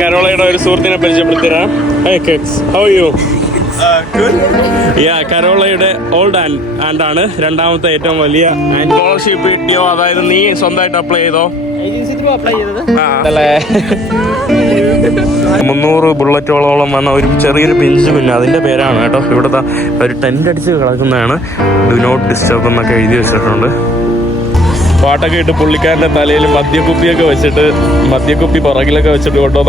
കരോളയുടെ ഒരു സുഹൃത്തിനെ പരിചയപ്പെടുത്തിരാം. Hey kids, how are you? Good. Yeah, കരോളയുടെ ഓൾഡ് ആൻഡ് ആണ് രണ്ടാമത്തെ ഏറ്റവും വലിയ സ്കോളർഷിപ്പ് കിട്ടിയോ? അതായത് നീ സ്വന്തമായിട്ട് അപ്ലൈ ചെയ്തോ? ഏജൻസി ത്രൂ അപ്ലൈ ചെയ്തത്. 300 ബുള്ളറ്റോളം വന്ന ഒരു ചെറിയൊരു പിഞ്ച് പിന്നെ അതിൻ്റെ പേരാണ് കേട്ടോ. ഇവിടുത്തെ ഒരു ടെൻ്റ് അടിച്ച് കിടക്കുന്നതാണ്. ഡു നോട്ട് ഡിസ്റ്റർബ് എന്നൊക്കെ എഴുതി വെച്ചിട്ടുണ്ട്. പാട്ടൊക്കെ ഇട്ട് പുള്ളിക്കാരൻ്റെ തലയിൽ മദ്യക്കുപ്പിയൊക്കെ വെച്ചിട്ട് മദ്യക്കുപ്പി പുറകിലൊക്കെ വെച്ചിട്ട് കൊണ്ടോ.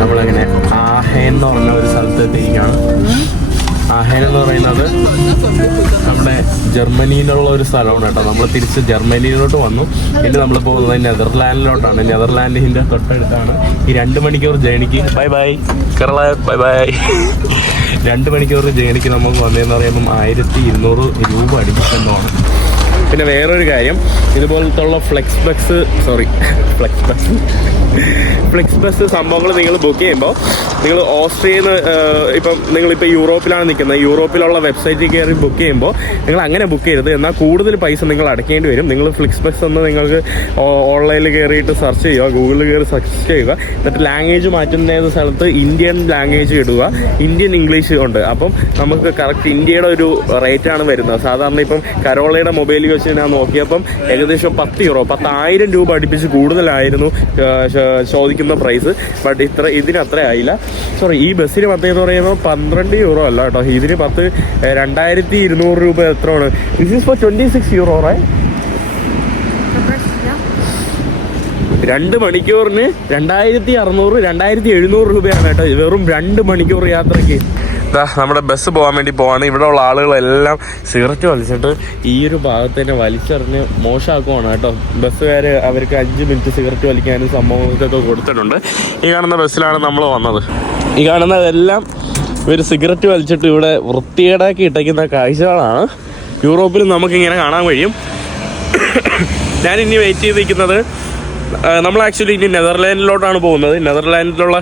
നമ്മളങ്ങനെ ആഹേൻ എന്ന് പറഞ്ഞ ഒരു സ്ഥലത്ത് എത്തിയിരിക്കുകയാണ്. ആഹേൻ എന്ന് പറയുന്നത് നമ്മുടെ ജർമ്മനിയിലുള്ള ഒരു സ്ഥലമാണ് കേട്ടോ. നമ്മൾ തിരിച്ച് ജർമ്മനിയിലോട്ട് വന്നു. ഇനി നമ്മൾ പോകുന്നത് നെതർലാൻഡിലോട്ടാണ്. നെതർലാൻഡിൻ്റെ തൊട്ടടുത്താണ്. ഈ 2 മണിക്കൂർ ജേണിക്ക് bye bye Kerala bye bye 2 മണിക്കൂർ ജേണിക്ക് നമുക്ക് വന്നതെന്ന് പറയുമ്പം 1200 രൂപ അടിപ്പിച്ചെന്നാണ്. പിന്നെ വേറൊരു കാര്യം, ഇതുപോലത്തുള്ള ഫ്ലെക്സ് ബസ് സംഭവങ്ങൾ നിങ്ങൾ ബുക്ക് ചെയ്യുമ്പോൾ നിങ്ങൾ ഓസ്ട്രിയയിൽ നിന്ന് ഇപ്പം നിങ്ങളിപ്പോൾ യൂറോപ്പിലാണ് നിൽക്കുന്നത്, യൂറോപ്പിലുള്ള വെബ്സൈറ്റിൽ കയറി ബുക്ക് ചെയ്യുമ്പോൾ നിങ്ങൾ അങ്ങനെ ബുക്ക് ചെയ്യരുത്. എന്നാൽ കൂടുതൽ പൈസ നിങ്ങൾ അടയ്ക്കേണ്ടി വരും. നിങ്ങൾ ഫ്ലെക്സ് ബസ് ഒന്ന് നിങ്ങൾക്ക് ഓൺലൈനിൽ കയറിയിട്ട് സെർച്ച് ചെയ്യുക, ഗൂഗിളിൽ കയറി സെർച്ച് ചെയ്യുക. എന്നിട്ട് ലാംഗ്വേജ് മാറ്റുന്ന സ്ഥലത്ത് ഇന്ത്യൻ ലാംഗ്വേജ് ഇടുക. ഇന്ത്യൻ ഇംഗ്ലീഷ് ഉണ്ട്. അപ്പം നമുക്ക് കറക്റ്റ് ഇന്ത്യയുടെ ഒരു റേറ്റാണ് വരുന്നത്. സാധാരണ ഇപ്പം കരോളയുടെ മൊബൈലിൽ വെച്ച് ഞാൻ നോക്കിയപ്പം ഏകദേശം 10,000 രൂപ അടുപ്പിച്ച് കൂടുതലായിരുന്നു ചോദിക്കുന്ന പ്രൈസ്. ബട്ട് ഇതിനത്ര ആയില്ല. സോറി, ഈ ബസ്സിന് 10 എന്ന് പറയുമ്പോൾ 12 യൂറോ അല്ല കേട്ടോ. ഇതിന് 2,200 രൂപ എത്രയാണ്? This is for 26 euro right. 2 മണിക്കൂറിന് 2,600 2,700 രൂപയാണ് കേട്ടോ. വെറും 2 മണിക്കൂർ യാത്രയ്ക്ക്. നമ്മുടെ ബസ് പോകാൻ വേണ്ടി പോവാണ്. ഇവിടെ ഉള്ള ആളുകളെല്ലാം സിഗരറ്റ് വലിച്ചിട്ട് ഈ ഒരു ഭാഗത്ത് തന്നെ വലിച്ചെറിഞ്ഞ് മോശമാക്കുവാണ് കേട്ടോ. ബസ്സുകാർ അവർക്ക് 5 മിനിറ്റ് സിഗരറ്റ് വലിക്കാനും സംഭവങ്ങൾക്കൊക്കെ കൊടുത്തിട്ടുണ്ട്. ഈ കാണുന്ന ബസ്സിലാണ് നമ്മൾ വന്നത്. ഈ കാണുന്നതെല്ലാം ഒരു സിഗരറ്റ് വലിച്ചിട്ട് ഇവിടെ വൃത്തികേടാക്കി ഇട്ടയ്ക്കുന്ന കാഴ്ചകളാണ്. യൂറോപ്പിൽ നമുക്കിങ്ങനെ കാണാൻ കഴിയും. ഞാനിനി വെയിറ്റ് ചെയ്ത് നിൽക്കുന്നത്, നമ്മൾ ആക്ച്വലി ഇനി നെതർലാൻഡിലോട്ടാണ് പോകുന്നത്. നെതർലാൻഡിലുള്ള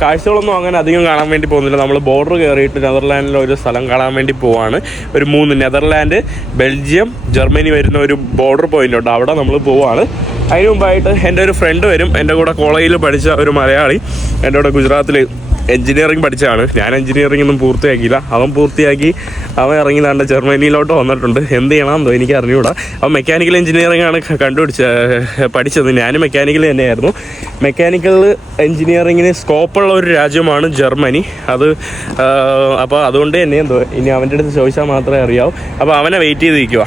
കാഴ്ചകളൊന്നും അങ്ങനെ അധികം കാണാൻ വേണ്ടി പോകുന്നില്ല. നമ്മൾ ബോർഡർ കയറിയിട്ട് നെതർലാൻഡിലെ ഒരു സ്ഥലം കാണാൻ വേണ്ടി പോവാണ്. ഒരു 3 നെതർലാൻഡ്, ബെൽജിയം, ജർമ്മനി വരുന്ന ഒരു ബോർഡർ പോയിന്റ് ഉണ്ട്. അവിടെ നമ്മൾ പോവാണ്. അതിന് മുമ്പായിട്ട് എൻ്റെ ഒരു ഫ്രണ്ട് വരും. എൻ്റെ കൂടെ കോളേജിൽ പഠിച്ച ഒരു മലയാളി എൻ്റെ കൂടെ ഗുജറാത്തിൽ എഞ്ചിനീയറിംഗ് പഠിച്ചതാണ്. ഞാൻ എഞ്ചിനീയറിംഗ് ഒന്നും പൂർത്തിയാക്കിയില്ല. അവൻ പൂർത്തിയാക്കി അവൻ ഇറങ്ങി താണ്ട ജർമ്മനിയിലോട്ട് വന്നിട്ടുണ്ട്. എന്ത് ചെയ്യണമെന്നോ എനിക്ക് അറിഞ്ഞുകൂടാ. അവൻ മെക്കാനിക്കൽ എഞ്ചിനീയറിംഗ് ആണ് പഠിച്ചത്. ഞാനും മെക്കാനിക്കൽ തന്നെയായിരുന്നു. മെക്കാനിക്കൽ എഞ്ചിനീയറിങ്ങിന് സ്കോപ്പുള്ള ഒരു രാജ്യമാണ് ജർമ്മനി. അപ്പോൾ അതുകൊണ്ട് തന്നെ എന്തോ ഇനി അവൻ്റെ അടുത്ത് ചോദിച്ചാൽ മാത്രമേ അറിയാവൂ. അപ്പോൾ അവനെ വെയിറ്റ് ചെയ്തിരിക്കുക.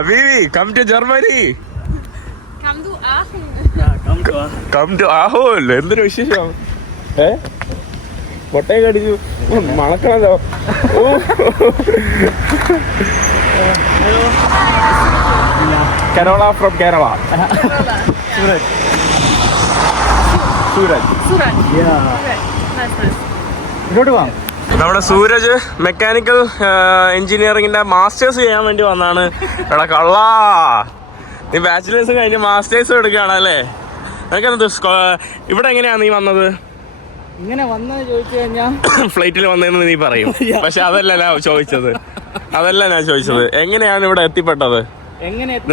അബീവി, come to Germany. Come to ആഹോൽ. എന്തൊരു വിശേഷം. പൊട്ടയൊക്കെ അടിച്ചു മണക്കണല്ലോ. കരോള ഫ്രം കേരള. നമ്മുടെ സൂരജ് മെക്കാനിക്കൽ എഞ്ചിനീയറിംഗിന്റെ മാസ്റ്റേഴ്സ് ചെയ്യാൻ വേണ്ടി വന്നാണ്. എടാ കള്ളാ, നീ ബാച്ചിലേഴ്സ് കഴിഞ്ഞ് മാസ്റ്റേഴ്സ് എടുക്കുകയാണല്ലേ? നിനക്കെന്ത് ഇവിടെ എങ്ങനെയാണ് നീ വന്നത്? ഇങ്ങനെ വന്നത് ചോദിച്ചു കഴിഞ്ഞാൽ ഫ്ലൈറ്റിൽ വന്നതെന്ന് നീ പറയും. പക്ഷെ അതല്ല ഞാൻ ചോദിച്ചത്. എങ്ങനെയാണ് ഇവിടെ എത്തിപ്പെട്ടത്?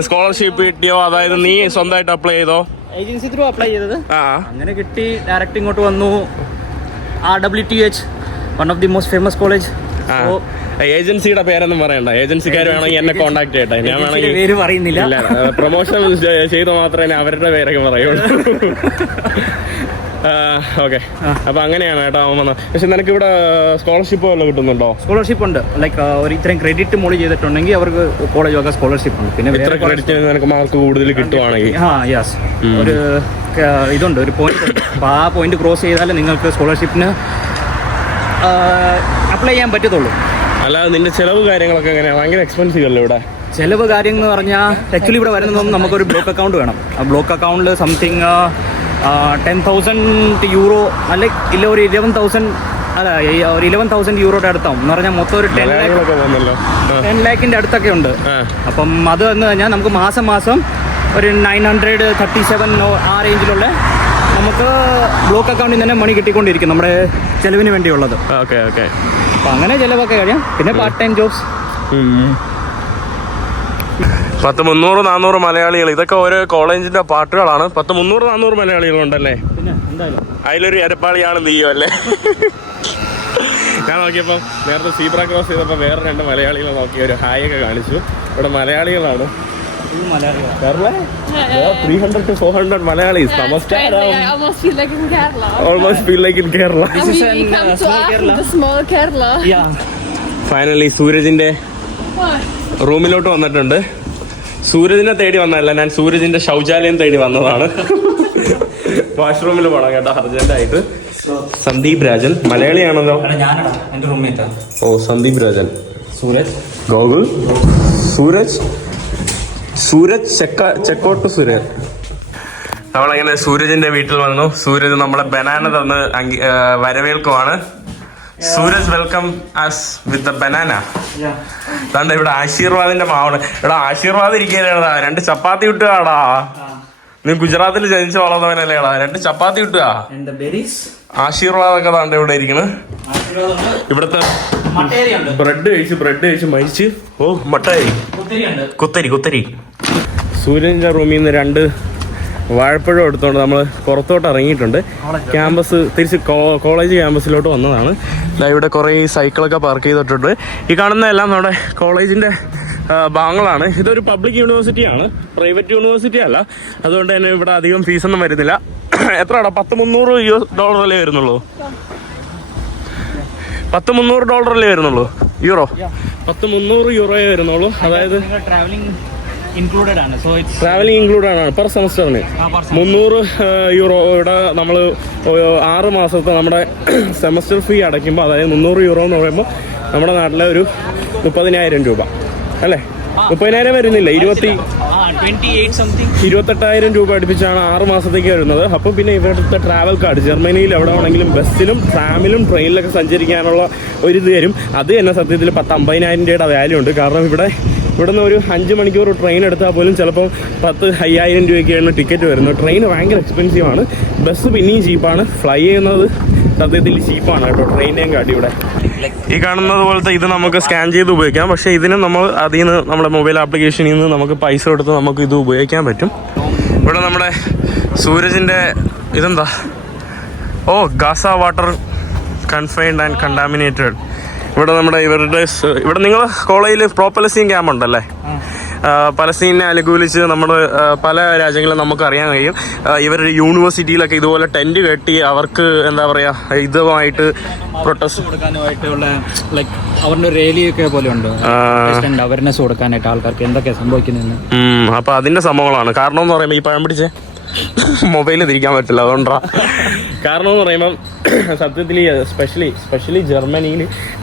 സ്കോളർഷിപ്പ് കിട്ടിയോ? അതായത് നീ സ്വന്തമായിട്ട് അപ്ലൈ ചെയ്തോ? ഏജൻസി ത്രൂ അപ്ലൈ ചെയ്തത്. അങ്ങനെ കിട്ടി. ഡയറക്റ്റ് ഇങ്ങോട്ട് വന്നു. RWTH, one of the most famous college. ഏജൻസിയുടെ പേരൊന്നും പറയണ്ട. ഏജൻസിക്കാർ വേണമെങ്കിൽ എന്നെ കോണ്ടാക്ട് ചെയ്യട്ടെ. ഞാൻ വേണമെങ്കിൽ പേര് പറയുന്നില്ല. പ്രൊമോഷൻ ചെയ്ത മാത്രമേ അവരുടെ പേരൊക്കെ പറയുള്ളൂ. ഓക്കെ, അപ്പൊ അങ്ങനെയാണ് കേട്ടോ അവൻ വന്നത്. പക്ഷെ നിനക്ക് ഇവിടെ സ്കോളർഷിപ്പ് വല്ലതും കിട്ടുന്നുണ്ടോ? സ്കോളർഷിപ്പ് ഉണ്ട്. ലൈക്ക് ഇത്രയും ക്രെഡിറ്റ് മോളി ചെയ്തിട്ടുണ്ടെങ്കിൽ അവർക്ക് കോളേജ് വക സ്കോളർഷിപ്പ് ഉണ്ട്. പിന്നെ എത്ര ക്രെഡിറ്റ് നിനക്ക് മാർക്ക് കൂടുതൽ കിട്ടുവാണെങ്കിൽ യെസ് ഒരു ഇതുണ്ട്, ഒരു പോയിന്റ് ഉണ്ട്. അപ്പോൾ ആ പോയിന്റ് ക്രോസ് ചെയ്താൽ നിങ്ങൾക്ക് സ്കോളർഷിപ്പിന് അപ്ലൈ ചെയ്യാൻ പറ്റത്തുള്ളൂ. അല്ലാതെ നിന്റെ ചിലവ് കാര്യങ്ങളൊക്കെ എങ്ങനെയാണ്? ഭയങ്കര എക്സ്പെൻസീവ് അല്ലേ ഇവിടെ? ചിലവ് കാര്യം എന്ന് പറഞ്ഞാൽ ആക്ച്വലി ഇവിടെ വരുന്നതൊന്നും നമുക്കൊരു ബ്ലോക്ക് അക്കൗണ്ട് വേണം. ആ ബ്ലോക്ക് അക്കൗണ്ടിൽ സംതിങ് 10,000 യൂറോ അല്ലെ ഇല്ല ഒരു 11,000 അല്ല ഒരു 11,000 യൂറോയുടെ അടുത്താവും. എന്ന് പറഞ്ഞാൽ മൊത്തം ഒരു 10 ലാഖിൻ്റെ അടുത്തൊക്കെ ഉണ്ട്. അപ്പം അത് വന്നു കഴിഞ്ഞാൽ നമുക്ക് മാസം ഒരു 937 ആ റേഞ്ചിലുള്ള നമുക്ക് ബ്ലോക്ക് അക്കൗണ്ടിൽ തന്നെ മണി കിട്ടിക്കൊണ്ടിരിക്കും നമ്മുടെ ചിലവിന് വേണ്ടിയുള്ളത്. Okay okay. അപ്പം അങ്ങനെ ചിലവൊക്കെ കഴിയാം. പിന്നെ പാർട്ട് ടൈം ജോബ്സ്. 300-400 മലയാളികൾ. ഇതൊക്കെ ഓരോ കോളേജിന്റെ പാട്ടുകളാണ്. 300-400 മലയാളികളുണ്ടല്ലേ? പിന്നെ എന്തായാലും അതിലൊരു അരപ്പാളിയാണ് നീയോ അല്ലേ? ഞാൻ നോക്കിയപ്പോൾ നേരത്തെ സീബ്ര ക്രോസ് ചെയ്തപ്പോൾ വേറെ 2 മലയാളികളെ നോക്കി ഒരു ഹായ് ഒക്കെ കാണിച്ചു. ഇവിടെ മലയാളികളാണ്. 300 to 400 Malayalis. Namaskaram. I almost feel like in Kerala. Almost feel like in Kerala. This is We come to small Kerala. the small Kerala. Finally സൂരജിന്റെ റൂമിലോട്ട് വന്നിട്ടുണ്ട്. സൂരജിനെ തേടി വന്നതല്ല, ഞാൻ സൂരജിന്റെ ശൗചാലയം തേടി വന്നതാണ്. വാഷ്റൂമിൽ പോകണം കേട്ടോ അർജന്റായിട്ട്. സന്ദീപ് രാജൻ മലയാളിയാണല്ലോ. ഞാനടാ എന്റെ റൂംമേറ്റാ. ഓ സന്ദീപ് രാജൻ. സൂരജ് ഗോകുൽ. സൂരജ് ചെക്കോട്ട് സുരേഷ്. നമ്മളങ്ങനെ സൂരജിന്റെ വീട്ടിൽ വന്നു. സൂരജ് നമ്മളെ ബനാന തന്ന് വരവേൽക്കുവാണ്. Suraj welcome us with the banana. അതാണ്ട് ഇവിടെ ആശീർവാദിന്റെ മാവാണ്. ഇവിടെ ആശീർവാദം ഇരിക്കുകയാണ്. 2 ചപ്പാത്തി കിട്ടുകടാ. നീ ഗുജറാത്തിൽ ജനിച്ചു വളർന്നവനല്ലേടാ. 2 ചപ്പാത്തി കിട്ടുക. ആശീർവാദൊക്കെ താണ്ട് ഇവിടെ ഇരിക്കണ്. ഇവിടുത്തെ ബ്രെഡ് കഴിച്ച് മരിച്ച്. ഓ മട്ടായി കുത്തരി. സൂര്യന്റെ റൂമിൽ നിന്ന് 2 വാഴപ്പഴം എടുത്തോണ്ട് നമ്മൾ പുറത്തോട്ട് ഇറങ്ങിയിട്ടുണ്ട്. ക്യാമ്പസ് തിരിച്ച് കോളേജ് ക്യാമ്പസിലോട്ട് വന്നതാണ്. ഇവിടെ കുറേ സൈക്കിളൊക്കെ പാർക്ക് ചെയ്തിട്ടുണ്ട്. ഈ കാണുന്നതെല്ലാം നമ്മുടെ കോളേജിന്റെ ഭാഗങ്ങളാണ്. ഇതൊരു പബ്ലിക് യൂണിവേഴ്സിറ്റിയാണ്, പ്രൈവറ്റ് യൂണിവേഴ്സിറ്റി അല്ല. അതുകൊണ്ട് തന്നെ ഇവിടെ അധികം ഫീസൊന്നും വരുന്നില്ല. എത്രയാടാ? $300 വരുന്നുള്ളൂ. $300 വരുന്നുള്ളൂ. യൂറോ. €300 വരുന്നുള്ളൂ. അതായത് ട്രാവലിംഗ് ഇൻക്ലൂഡഡ് ആണ്. സോ ഇറ്റ്സ് ട്രാവലിംഗ് ഇൻക്ലൂഡഡ് ആണ്. പെർ സെമസ്റ്ററിന് €300. ഇവിടെ നമ്മൾ 6 മാസത്തെ നമ്മുടെ സെമസ്റ്റർ ഫീ അടയ്ക്കുമ്പോൾ, അതായത് €300 എന്ന് പറയുമ്പോൾ നമ്മുടെ നാട്ടിലെ ഒരു 30,000 രൂപ അല്ലേ? 30,000 വരുന്നില്ല, 28,000 രൂപ അടുപ്പിച്ചാണ് 6 മാസത്തേക്ക് വരുന്നത്. അപ്പോൾ പിന്നെ ഇവിടുത്തെ ട്രാവൽ കാർഡ്, ജർമ്മനിയിൽ എവിടെ വേണമെങ്കിലും ബസ്സിലും ട്രാമിലും ട്രെയിനിലൊക്കെ സഞ്ചരിക്കാനുള്ള ഒരു ഇത് തരും. അത് തന്നെ സത്യത്തിൽ 50,000 രൂപയുടെ വാല്യൂ ഉണ്ട്. കാരണം ഇവിടുന്ന് ഒരു 5 മണിക്കൂർ ട്രെയിൻ എടുത്താൽ പോലും ചിലപ്പോൾ 5,000 രൂപയ്ക്കാണ് ടിക്കറ്റ് വരുന്നത്. ട്രെയിൻ ഭയങ്കര എക്സ്പെൻസീവ് ആണ്. ബസ് പിന്നെയും ചീപ്പാണ്. ഫ്ലൈ ചെയ്യുന്നത് സത്യത്തിൽ ചീപ്പാണ് കേട്ടോ, ട്രെയിനിനെയും കാട്ടി. ഇവിടെ ഈ കാണുന്നത് പോലത്തെ ഇത് നമുക്ക് സ്കാൻ ചെയ്ത് ഉപയോഗിക്കാം. പക്ഷേ ഇതിന് അതിൽ നിന്ന് നമ്മുടെ മൊബൈൽ ആപ്ലിക്കേഷനിൽ നിന്ന് നമുക്ക് പൈസ കൊടുത്ത് നമുക്ക് ഇത് ഉപയോഗിക്കാൻ പറ്റും. ഇവിടെ നമ്മുടെ സൂരജിൻ്റെ ഇതെന്താ? ഓ ഗാസ വാട്ടർ കൺഫൈൻഡ് ആൻഡ് കണ്ടാമിനേറ്റഡ്. ഇവിടെ ഇവിടെ നിങ്ങൾ കോളേജിൽ പ്രോ പലസ്തീൻ ക്യാമ്പ് ഉണ്ടല്ലേ? പലസ്തീനെ അനുകൂലിച്ച് നമ്മൾ പല രാജ്യങ്ങളും നമുക്ക് അറിയാൻ കഴിയും. ഇവരുടെ യൂണിവേഴ്സിറ്റിയിലൊക്കെ ഇതുപോലെ ടെന്റ് കെട്ടി അവർക്ക് എന്താ പറയുക, ഇതുമായിട്ട് പ്രൊട്ടസ്റ്റ് കൊടുക്കാനായിട്ടുള്ള ലൈക്ക് അവരുടെ റേലിയൊക്കെ പോലെ ഉണ്ട്. അവയർനെസ് കൊടുക്കാനായിട്ട് ആൾക്കാർക്ക് എന്തൊക്കെയാണ് സംഭവിക്കുന്നതെന്ന്. അപ്പൊ അതിന്റെ സംഭവങ്ങളാണ്. കാരണം എന്ന് പറയുമ്പോൾ ഈ പഴം പിടിച്ചേ മൊബൈലിൽ തിരിക്കാൻ പറ്റില്ല, അതുകൊണ്ടാണ്. കാരണം എന്ന് പറയുമ്പം സത്യത്തിൽ സ്പെഷ്യലി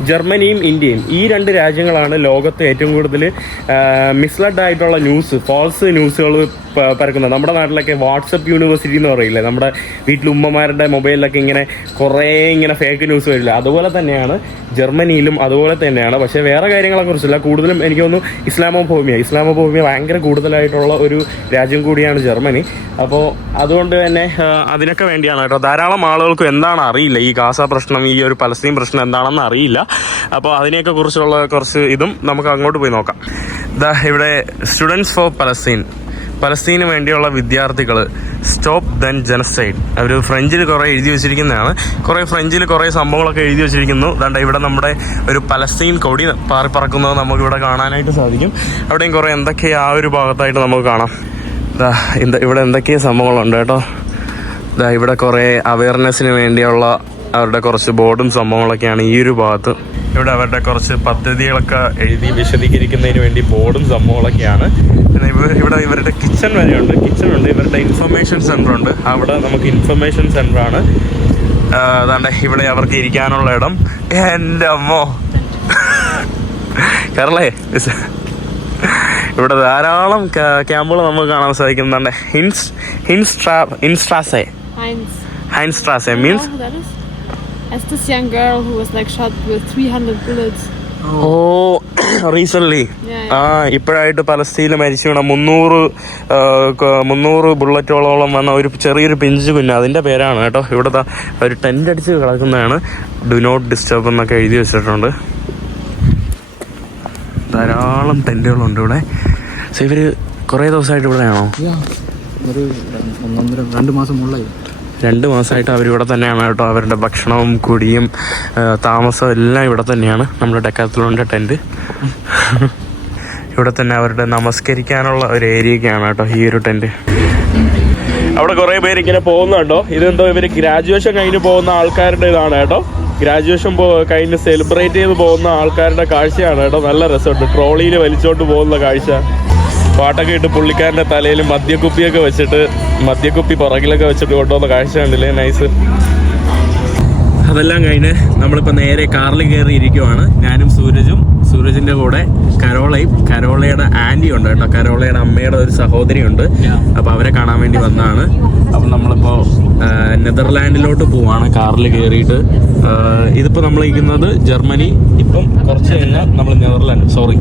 ജർമ്മനിയും ഇന്ത്യയും, ഈ 2 രാജ്യങ്ങളാണ് ലോകത്ത് ഏറ്റവും കൂടുതൽ മിസ്ലഡ് ആയിട്ടുള്ള ഫാൾസ് ന്യൂസുകൾ പരക്കുന്നത്. നമ്മുടെ നാട്ടിലൊക്കെ വാട്സപ്പ് യൂണിവേഴ്സിറ്റി എന്ന് പറയില്ലേ, നമ്മുടെ വീട്ടിൽ ഉമ്മമാരുടെ മൊബൈലിലൊക്കെ ഇങ്ങനെ ഫേക്ക് ന്യൂസ് വരില്ല. അതുപോലെ തന്നെയാണ് ജർമ്മനിയിലും, അതുപോലെ തന്നെയാണ്. പക്ഷേ വേറെ കാര്യങ്ങളെ കുറിച്ചില്ല. കൂടുതലും എനിക്ക് തോന്നുന്നു ഇസ്ലാമോഫോബിയ ഭയങ്കര കൂടുതലായിട്ടുള്ള ഒരു രാജ്യം കൂടിയാണ് ജർമ്മനി. അപ്പോൾ അതുകൊണ്ട് തന്നെ അതിനൊക്കെ വേണ്ടിയാണ് കേട്ടോ. ധാരാളം ആളുകൾക്ക് എന്താണ് അറിയില്ല, ഈ ഗാസ പ്രശ്നം, ഈ ഒരു പലസ്തീൻ പ്രശ്നം എന്താണെന്ന് അറിയില്ല. അപ്പോൾ അതിനെയൊക്കെ കുറിച്ചുള്ള കുറച്ച് ഇതും നമുക്ക് അങ്ങോട്ട് പോയി നോക്കാം. ഇവിടെ സ്റ്റുഡൻസ് ഫോർ പലസ്തീന് വേണ്ടിയുള്ള വിദ്യാർത്ഥികൾ സ്റ്റോപ്പ് ദെൻ ജനസൈഡ്. അവർ ഫ്രഞ്ചിൽ കുറേ എഴുതി വെച്ചിരിക്കുന്നതാണ്. ഫ്രഞ്ചിൽ കുറേ സംഭവങ്ങളൊക്കെ എഴുതി വെച്ചിരിക്കുന്നു. അതുകൊണ്ട് ഇവിടെ നമ്മുടെ ഒരു പലസ്തീൻ കൊടി പറക്കുന്നത് നമുക്കിവിടെ കാണാനായിട്ട് സാധിക്കും. അവിടെയും കുറേ എന്തൊക്കെയാണ് ആ ഒരു ഭാഗത്തായിട്ട് നമുക്ക് കാണാം. ഇവിടെ എന്തൊക്കെയോ സംഭവങ്ങളുണ്ട് കേട്ടോ. ഇവിടെ കുറേ അവയർനെസ്സിന് വേണ്ടിയുള്ള അവരുടെ കുറച്ച് ബോർഡും സംഭവങ്ങളൊക്കെയാണ് ഈ ഒരു ഭാഗത്ത്. ഇവിടെ അവരുടെ കുറച്ച് പദ്ധതികളൊക്കെ എഴുതി വിശദീകരിക്കുന്നതിന് വേണ്ടി ബോർഡും സംഭവങ്ങളൊക്കെയാണ്. പിന്നെ ഇവിടെ ഇവരുടെ കിച്ചൺ വരെയുണ്ട്. ഇവരുടെ ഇൻഫർമേഷൻ സെൻ്റർ ഉണ്ട്. അവിടെ നമുക്ക് ഇൻഫർമേഷൻ സെൻ്ററാണ്. അതാണ്ട് ഇവിടെ അവർക്ക് ഇരിക്കാനുള്ള ഇടം. എൻ്റെ അമ്മോ കേരളേ, ഇവിടെ ധാരാളം ക്യാമ്പുകൾ നമുക്ക് കാണാൻ സാധിക്കുന്നുണ്ട്. Heinstraße means? As this young girl who was like shot with 300 bullets. Oh, recently. ഇപ്പോഴായിട്ട് പലസ്തീനിൽ മരിച്ചു വീണ 300 ബുള്ളറ്റോളം വന്ന ഒരു ചെറിയൊരു പിഞ്ച് കുഞ്ഞ്, അതിൻ്റെ പേരാണ് കേട്ടോ. ഇവിടെ ഒരു ടെൻ്റ് അടിച്ച് കിടക്കുന്നതാണ്. ഡു നോട്ട് ഡിസ്റ്റർബ് എന്നൊക്കെ എഴുതി വെച്ചിട്ടുണ്ട്. ധാരാളം ടെൻറ്റുകളുണ്ട് ഇവിടെ. സോ ഇവർ കുറേ ദിവസമായിട്ട് ഇവിടെയാണോ? ഒരു 1-2 മാസം മുകളിലായി. 2 മാസമായിട്ട് അവരിവിടെ തന്നെയാണ് കേട്ടോ. അവരുടെ ഭക്ഷണവും കുടിയും താമസവും എല്ലാം ഇവിടെ തന്നെയാണ്. നമ്മുടെ ഡെക്കാത്തലോണിൻ്റെ ടെൻറ്റ് ഇവിടെ തന്നെ. അവരുടെ നമസ്കരിക്കാനുള്ള ഒരു ഏരിയയൊക്കെയാണ് കേട്ടോ ഈ ഒരു ടെൻറ്റ്. അവിടെ കുറേ പേര് ഇങ്ങനെ പോകുന്നുണ്ടോ. ഇതെന്തോ ഇവർ ഗ്രാജുവേഷൻ കഴിഞ്ഞ് പോകുന്ന ആൾക്കാരുടെ ഇതാണ് കേട്ടോ. ഗ്രാജുവേഷൻ കഴിഞ്ഞ് സെലിബ്രേറ്റ് ചെയ്ത് പോകുന്ന ആൾക്കാരുടെ കാഴ്ചയാണ് കേട്ടോ. നല്ല രസമുണ്ട്. ട്രോളിയിൽ വലിച്ചോണ്ട് പോകുന്ന കാഴ്ച. പാട്ടൊക്കെ ഇട്ട് പുള്ളിക്കാരൻ്റെ തലയിൽ മദ്യക്കുപ്പിയൊക്കെ വെച്ചിട്ട്, മദ്യക്കുപ്പി പുറകിലൊക്കെ വെച്ചിട്ട് കൊണ്ടുവന്ന കാഴ്ച കണ്ടില്ലേ, നൈസ്. അതെല്ലാം കഴിഞ്ഞ് നമ്മളിപ്പോൾ നേരെ കാറിൽ കയറി ഇരിക്കുവാണ്. ഞാനും സൂരജിൻ്റെ കൂടെ കരോളയും. കരോളയുടെ ആൻറ്റി ഉണ്ട് കേട്ടോ. കരോളയുടെ അമ്മയുടെ ഒരു സഹോദരി ഉണ്ട്. അപ്പോൾ അവരെ കാണാൻ വേണ്ടി വന്നതാണ്. അപ്പം നമ്മളിപ്പോൾ നെതർലാൻഡിലോട്ട് പോവാണ് കാറിൽ കയറിയിട്ട്. ഇതിപ്പോൾ നമ്മൾ ഇരിക്കുന്നത് ജർമ്മനി. ഇപ്പം കുറച്ച് കഴിഞ്ഞാൽ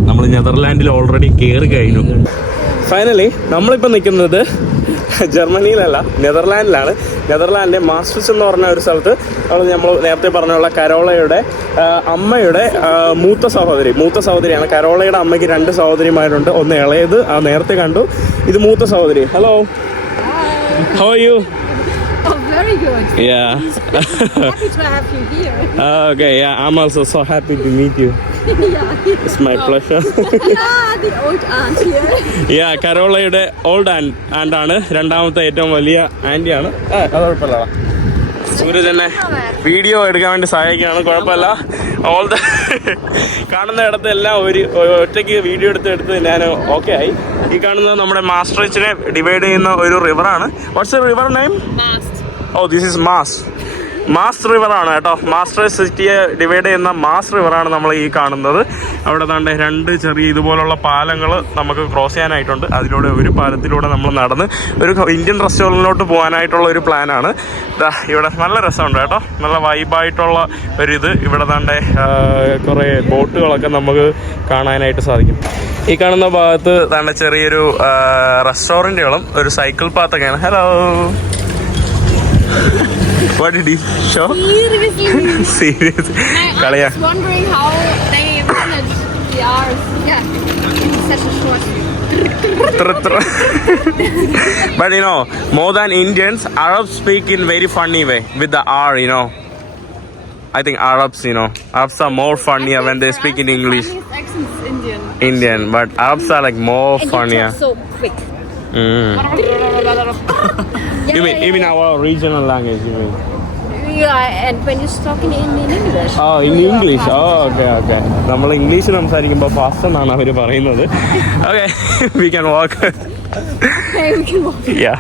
നമ്മൾ നെതർലാൻഡിൽ ഓൾറെഡി കയറി കഴിഞ്ഞു. ഫൈനലി നമ്മളിപ്പോൾ നിൽക്കുന്നത് ജർമ്മനിയിലല്ല, നെതർലാൻഡിലാണ്. നെതർലാൻഡിലെ മാസ്ട്രിച്ച് എന്ന് പറഞ്ഞ ഒരു സ്ഥലത്ത് നമ്മൾ നേരത്തെ പറഞ്ഞുള്ള കരോളയുടെ അമ്മയുടെ മൂത്ത സഹോദരിയാണ്. കരോളയുടെ അമ്മയ്ക്ക് 2 സഹോദരിമാരുണ്ട്. ഒന്ന് ഇളയത്, നേരത്തെ കണ്ടു. ഇത് മൂത്ത സഹോദരി. Hello, how are you? Oh, very good. Yeah. Happy to have you here. Okay, yeah, I'm also so happy to meet you. Yeah. It's my pleasure. The old aunt here. Yeah, കരോളയുടെ old and ആണ്. രണ്ടാമത്തെ ഏറ്റവും വലിയ ആൻറ്റിയാണ്. അത് കുഴപ്പമില്ല. സൂരജ് എന്നെ video എടുക്കാൻ വേണ്ടി സഹായിക്കുകയാണ്. കുഴപ്പമില്ല. കാണുന്ന ഇടത്തെല്ലാം ഒറ്റയ്ക്ക് വീഡിയോ എടുത്ത് ഞാൻ ഓക്കെ ആയി. ഈ കാണുന്നത് നമ്മുടെ മാസ്ട്രിച്ചിനെ ഡിവൈഡ് ചെയ്യുന്ന ഒരു റിവറാണ്. What's the river name? Oh, this is Maas റിവറാണ് കേട്ടോ. മാസ്ട്രിച്ച് സിറ്റിയെ ഡിവൈഡ് ചെയ്യുന്ന മാസ് റിവറാണ് നമ്മൾ ഈ കാണുന്നത്. അവിടെ താണ്ടെ 2 ചെറിയ ഇതുപോലുള്ള പാലങ്ങൾ നമുക്ക് ക്രോസ് ചെയ്യാനായിട്ടുണ്ട്. അതിലൂടെ ഒരു പാലത്തിലൂടെ നമ്മൾ നടന്ന് ഒരു ഇന്ത്യൻ റെസ്റ്റോറൻറ്റിലോട്ട് പോകാനായിട്ടുള്ള ഒരു പ്ലാനാണ്. ഇവിടെ നല്ല രസമുണ്ട് കേട്ടോ. നല്ല വൈബായിട്ടുള്ള ഒരിത്. ഇവിടെ താണ്ടെ കുറേ ബോട്ടുകളൊക്കെ നമുക്ക് കാണാനായിട്ട് സാധിക്കും. ഈ കാണുന്ന ഭാഗത്ത് താണ്ടെ ചെറിയൊരു റെസ്റ്റോറൻറ്റുകളും ഒരു സൈക്കിൾ പാത്തൊക്കെയാണ്. Hello, what did he show? Seriously? I was wondering how they managed the hours. Yeah, such a short. But you know, more than Indians, Arabs speak in very funny way with the R, you know. I think Arabs are more funnier when they speak in English. Accent's Indian, but Arabs are like more funnier. So quick. You mean our regional language, you mean? Yeah, and when you're talking in English. Oh, in English. Oh, okay. നമ്മൾ English സംസാരിക്കുമ്പോൾ fast എന്നാണ് അവർ പറയുന്നത്. Okay, we can walk. Okay, we can walk. Yeah.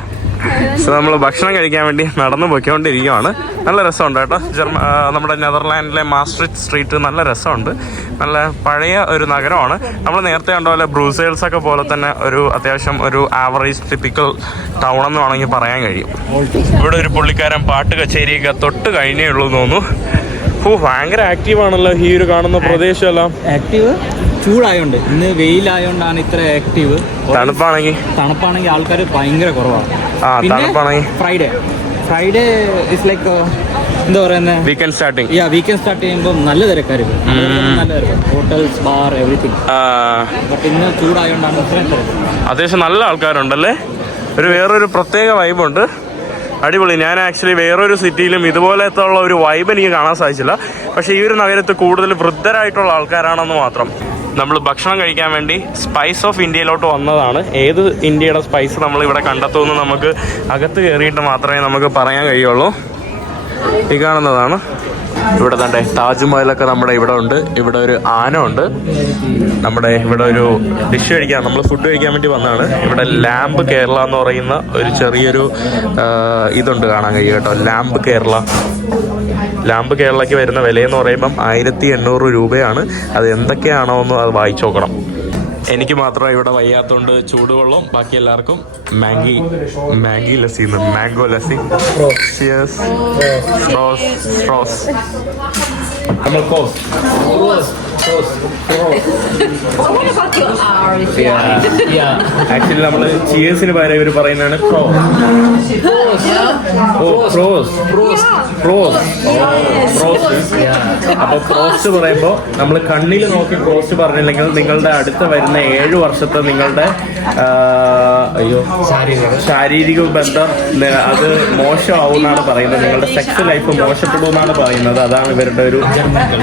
So നമ്മൾ ഭക്ഷണം കഴിക്കാൻ വേണ്ടി നടന്നു പോയിക്കൊണ്ടിരിക്കുകയാണ്. നല്ല രസമുണ്ട് കേട്ടോ. നമ്മുടെ നെതർലാൻഡിലെ മാസ്ട്രിച്ച് സ്ട്രീറ്റ് നല്ല രസമുണ്ട്. നല്ല പഴയ ഒരു നഗരമാണ്. നമ്മൾ നേരത്തെ കണ്ട പോലെ ബ്രൂസേൽസ് ഒക്കെ പോലെ തന്നെ ഒരു അത്യാവശ്യം ഒരു ആവറേജ് ടിപ്പിക്കൽ ടൗൺ എന്ന് വേണമെങ്കിൽ പറയാൻ കഴിയും. ഇവിടെ ഒരു പുള്ളിക്കാരൻ പാട്ട് കച്ചേരിയൊക്കെ തൊട്ട് കഴിഞ്ഞേ ഉള്ളൂ തോന്നുന്നു. ഭയങ്കര ആക്റ്റീവാണല്ലോ ഈ ഒരു കാണുന്ന പ്രദേശമെല്ലാം. ആക്റ്റീവ് ചൂടായോണ്ട്, ഇന്ന് വെയിലായോണ്ടാണ് ഇത്ര ആക്റ്റീവ്. തണുപ്പാണെങ്കിൽ ആൾക്കാർ ഭയങ്കര കുറവാണ്. ഫ്രൈഡേ ഇസ് ലൈക്ക് എന്താ പറയുന്നത്, വീക്കെൻഡ് സ്റ്റാർട്ട് ചെയ്യുമ്പോൾ നല്ല തിരക്കാരും. നല്ല ഹോട്ടൽസ്, ബാർ, എവറിത്തിങ്. ബട്ട് ഇന്ന് ചൂടായോണ്ടാണ് ഇത്രയും തിരക്ക്. അത്യാവശ്യം നല്ല ആൾക്കാരുണ്ടല്ലേ. വേറൊരു പ്രത്യേക വൈബുണ്ട്. അടിപൊളി. ഞാൻ ആക്ച്വലി വേറൊരു സിറ്റിയിലും ഇതുപോലത്തെ ഉള്ള ഒരു വൈബ് എനിക്ക് കാണാൻ സാധിച്ചില്ല. പക്ഷേ ഈ ഒരു നഗരത്തിൽ കൂടുതൽ വൃദ്ധരായിട്ടുള്ള ആൾക്കാരാണെന്ന് മാത്രം. നമ്മൾ ഭക്ഷണം കഴിക്കാൻ വേണ്ടി സ്പൈസ് ഓഫ് ഇന്ത്യയിലോട്ട് വന്നതാണ്. ഏത് ഇന്ത്യയുടെ സ്പൈസ് നമ്മളിവിടെ കണ്ടെത്തുമെന്ന് നമുക്ക് അകത്ത് കയറിയിട്ട് മാത്രമേ നമുക്ക് പറയാൻ കഴിയുള്ളൂ. ഈ കാണുന്നതാണ്. ഇവിടെ തന്നെ താജ്മഹലൊക്കെ നമ്മുടെ ഇവിടെ ഉണ്ട്. ഇവിടെ ഒരു ആന ഉണ്ട്. നമ്മുടെ ഇവിടെ ഒരു ഡിഷ് കഴിക്കാൻ, നമ്മൾ ഫുഡ് കഴിക്കാൻ വേണ്ടി വന്നതാണ്. ഇവിടെ ലാമ്പ് കേരള എന്ന് പറയുന്ന ഒരു ചെറിയൊരു ഇതുണ്ട്, കാണാൻ കഴിയും കേട്ടോ. ലാമ്പ് കേരളയ്ക്ക് വരുന്ന വിലയെന്ന് പറയുമ്പം 1800 രൂപയാണ്. അത് എന്തൊക്കെയാണോ എന്ന് അത് വായിച്ചു നോക്കണം. എനിക്ക് മാത്രം ഇവിടെ വയ്യാത്തതുകൊണ്ട് ചൂടുവെള്ളം, ബാക്കി എല്ലാവർക്കും Maggi lassi, mango lassi. Straus. what about your R's? Actually നമ്മൾ ചിയേഴ്സിന് പകരം ഇവർ പറയുന്നതാണ് അപ്പൊ ക്രോസ്റ്റ് പറയുമ്പോൾ നമ്മൾ കണ്ണിൽ നോക്കി ക്രോസ്റ്റ് പറഞ്ഞില്ലെങ്കിൽ നിങ്ങളുടെ അടുത്ത് വരുന്ന 7 വർഷത്തെ നിങ്ങളുടെ ശാരീരിക ബന്ധം അത് മോശമാവുമെന്നാണ് പറയുന്നത്. നിങ്ങളുടെ സെക്സ് ലൈഫ് മോശപ്പെടുമെന്നാണ് പറയുന്നത്. അതാണ് ഇവരുടെ ഒരു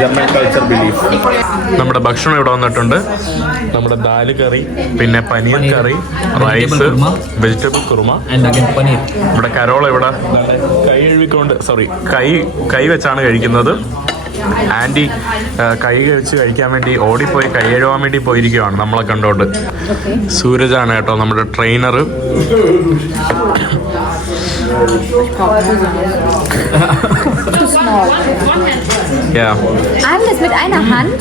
ജർമ്മൻ കൾച്ചർ ബിലീഫ്. നമ്മുടെ ഭക്ഷണം ഇവിടെ വന്നിട്ടുണ്ട്. നമ്മുടെ ദാല് കറി, പിന്നെ പനീർ കറി, റൈസ്, വെജിറ്റബിൾ കുറുമ. ഇവിടെ കരോള ഇവിടെ കൈ വെച്ചാണ് കഴിക്കുന്നത്. ആൻറ്റി കൈ വെച്ച് കഴിക്കാൻ വേണ്ടി ഓടിപ്പോയി കൈ കഴുകാൻ വേണ്ടി പോയിരിക്കുവാണ് നമ്മളെ കണ്ടോണ്ട്. സൂരജാണ് കേട്ടോ നമ്മുടെ trainer. Alles mit einer Hand?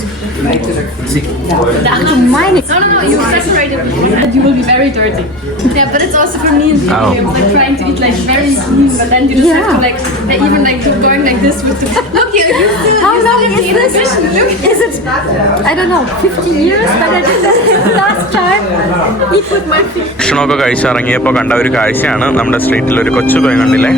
Ach du meine. No, you separated it. You will be very dirty. Yeah, but it's also for me and you. Like trying to eat like very clean, but then you just have to like, even like going like this with the... Look here, you still... How long is this? Look. Is it, I don't know, 50 years that I did that last time? Eat with my feet. ഭക്ഷണമൊക്കെ കഴിച്ചിറങ്ങിയപ്പോൾ കണ്ട ഒരു കാഴ്ചയാണ് നമ്മുടെ സ്ട്രീറ്റിൽ ഒരു കൊച്ചു പോയി കണ്ടില്ലേ.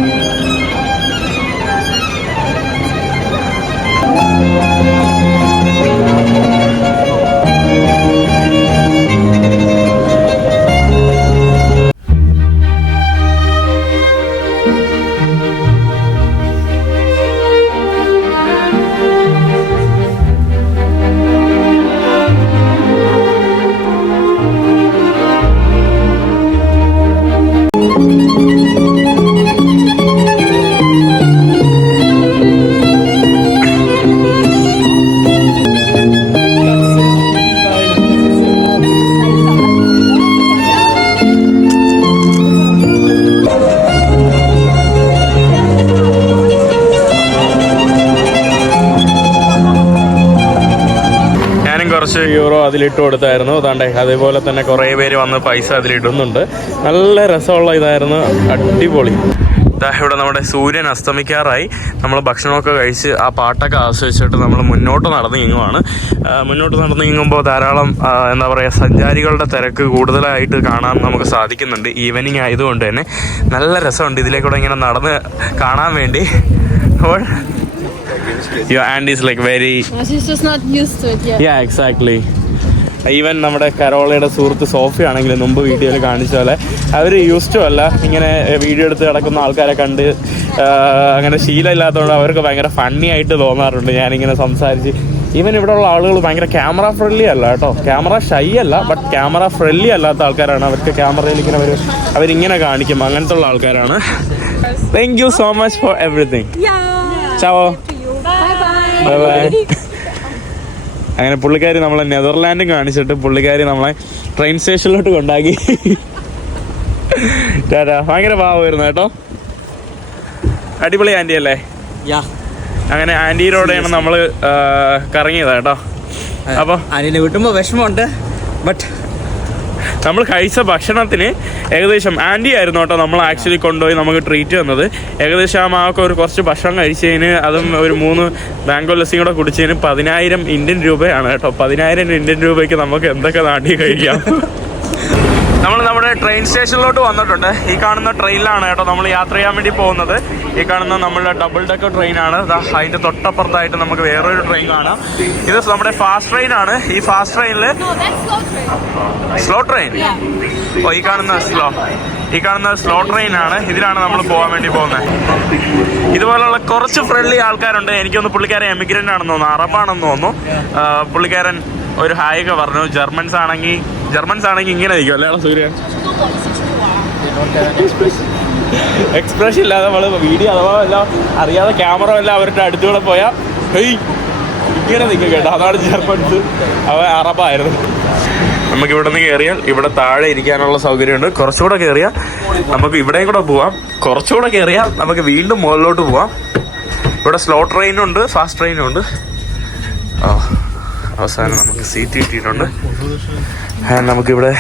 കുറച്ച് യൂറോ അതിലിട്ട് കൊടുത്തായിരുന്നു. അതാണ്ടേ അതേപോലെ തന്നെ കുറേ പേര് വന്ന് പൈസ അതിലിടുന്നുണ്ട്. നല്ല രസമുള്ള ഇതായിരുന്നു, അടിപൊളി. ഇവിടെ നമ്മുടെ സൂര്യൻ അസ്തമിക്കാറായി. നമ്മൾ ഭക്ഷണമൊക്കെ കഴിച്ച് ആ പാട്ടൊക്കെ ആസ്വദിച്ചിട്ട് നമ്മൾ മുന്നോട്ട് നടന്നു നീങ്ങുവാണ്. മുന്നോട്ട് നടന്നു നീങ്ങുമ്പോൾ ധാരാളം എന്താ പറയുക സഞ്ചാരികളുടെ തിരക്ക് കൂടുതലായിട്ട് കാണാൻ നമുക്ക് സാധിക്കുന്നുണ്ട്. ഈവനിങ് ആയതുകൊണ്ട് തന്നെ നല്ല രസമുണ്ട് ഇതിലേക്കൂടെ ഇങ്ങനെ നടന്ന് കാണാൻ വേണ്ടി. അപ്പോൾ your aunt is like very... She's just not used to it yet. Yeah, exactly. Even നമ്മുടെ കരോളയുടെ സുഹൃത്ത് സോഫി ആണെങ്കിൽ മുമ്പ് വീഡിയോയിൽ കാണിച്ച പോലെ അവർ യൂസ്ഡ് അല്ല ഇങ്ങനെ വീഡിയോ എടുത്ത് കിടക്കുന്ന ആൾക്കാരെ കണ്ട്. അങ്ങനെ ശീലമില്ലാത്തതുകൊണ്ട് അവർക്ക് ഭയങ്കര ഫണ്ണി ആയിട്ട് തോന്നാറുണ്ട് ഞാനിങ്ങനെ സംസാരിച്ച്. ഈവൻ ഇവിടെയുള്ള ആളുകൾ ഭയങ്കര ക്യാമറ ഫ്രണ്ട്ലി അല്ല കേട്ടോ, ക്യാമറ ഷൈ അല്ല, ബട്ട് ക്യാമറ ഫ്രണ്ട്ലി അല്ലാത്ത ആൾക്കാരാണ്. അവർക്ക് ക്യാമറയിൽ ഇങ്ങനെ അവരിങ്ങനെ കാണിക്കും, അങ്ങനത്തെ ഉള്ള ആൾക്കാരാണ്. Thank you so much for everything. Chao, bye bye. അങ്ങനെ പുള്ളിക്കാരി നമ്മളെ നെതർലാൻഡും കാണിച്ചിട്ട് പുള്ളിക്കാരി നമ്മളെ ട്രെയിൻ സ്റ്റേഷനിലോട്ട് കൊണ്ടാക്കി. ഭയങ്കര പാവമായിരുന്നു കേട്ടോ. അടിപൊളി ആൻറ്റി അല്ലേ? അങ്ങനെ ആൻറ്റീരോടെയാണ് നമ്മൾ കറങ്ങിയത് കേട്ടോ. അപ്പോൾ ആന്റീനെ വിട്ടുമ്പോൾ വിഷമമുണ്ട്. ബട്ട് നമ്മൾ കഴിച്ച ഭക്ഷണത്തിന് ഏകദേശം ആൻറ്റി ആയിരുന്നു കേട്ടോ നമ്മൾ ആക്ച്വലി കൊണ്ടുപോയി നമുക്ക് ട്രീറ്റ് തന്നത്. ഏകദേശം ആ മാവൊക്കെ ഒരു കുറച്ച് ഭക്ഷണം കഴിച്ചതിന്, അതും ഒരു 3 മാംഗോ ലസ്സിയും കൂടെ കുടിച്ചതിന് 10,000 ഇന്ത്യൻ രൂപയാണ് കേട്ടോ. 10,000 ഇന്ത്യൻ രൂപയ്ക്ക് നമുക്ക് എന്തൊക്കെ നാട്ടിൽ കഴിക്കാം. നമ്മൾ നമ്മുടെ ട്രെയിൻ സ്റ്റേഷനിലോട്ട് വന്നിട്ടുണ്ട്. ഈ കാണുന്ന ട്രെയിനിലാണ് കേട്ടോ നമ്മൾ യാത്ര ചെയ്യാൻ വേണ്ടി പോകുന്നത്. ഈ കാണുന്ന നമ്മളുടെ ഡബിൾ ഡെക്കർ ട്രെയിനാണ്. അതിൻ്റെ തൊട്ടപ്പുറത്തായിട്ട് നമുക്ക് വേറൊരു ട്രെയിൻ കാണാം. ഇത് നമ്മുടെ ഫാസ്റ്റ് ട്രെയിൻ ആണ്. ഈ ഫാസ്റ്റ് ട്രെയിനിൽ സ്ലോ ട്രെയിൻ. ഓ, ഈ കാണുന്ന സ്ലോ ട്രെയിൻ ആണ്. ഇതിലാണ് നമ്മൾ പോകാൻ വേണ്ടി പോകുന്നത്. ഇതുപോലുള്ള കുറച്ച് ഫ്രണ്ട്ലി ആൾക്കാരുണ്ട്. എനിക്കൊന്ന് പുള്ളിക്കാരൻ എമിഗ്രൻ്റ് ആണെന്ന് തോന്നുന്നു, അറബാണെന്ന് തോന്നുന്നു. പുള്ളിക്കാരൻ ഒരു ഹായ് ഒക്കെ പറഞ്ഞു. ജർമ്മൻസ് ആണെങ്കിൽ ഇങ്ങനെ ഇരിക്കും അല്ലേ സൂര്യ? എക്സ്പ്രഷൻ ഇല്ലാതെ നമ്മൾ വീഡിയോ അഥവാ എല്ലാം അറിയാതെ ക്യാമറ എല്ലാം അവരുടെ അടുത്തുകൂടെ പോയാൽ ഇങ്ങനെ നിൽക്കും കേട്ടോ. അതാണ് ജർമ്മൻസ്, അവ അറബായിരുന്നു. നമുക്ക് ഇവിടെ നിന്ന് കയറിയാൽ ഇവിടെ താഴെ ഇരിക്കാനുള്ള സൗകര്യമുണ്ട്. കുറച്ചുകൂടെ കയറിയാൽ നമുക്ക് ഇവിടെയും കൂടെ പോവാം. കുറച്ചുകൂടെ കയറിയാൽ നമുക്ക് വീണ്ടും മുകളിലോട്ട് പോവാം. ഇവിടെ സ്ലോ ട്രെയിനുണ്ട്, ഫാസ്റ്റ് ട്രെയിനുണ്ട്. അവസാനം നമുക്ക് സീറ്റ് കിട്ടിയിട്ടുണ്ട്. നമുക്കിവിടെ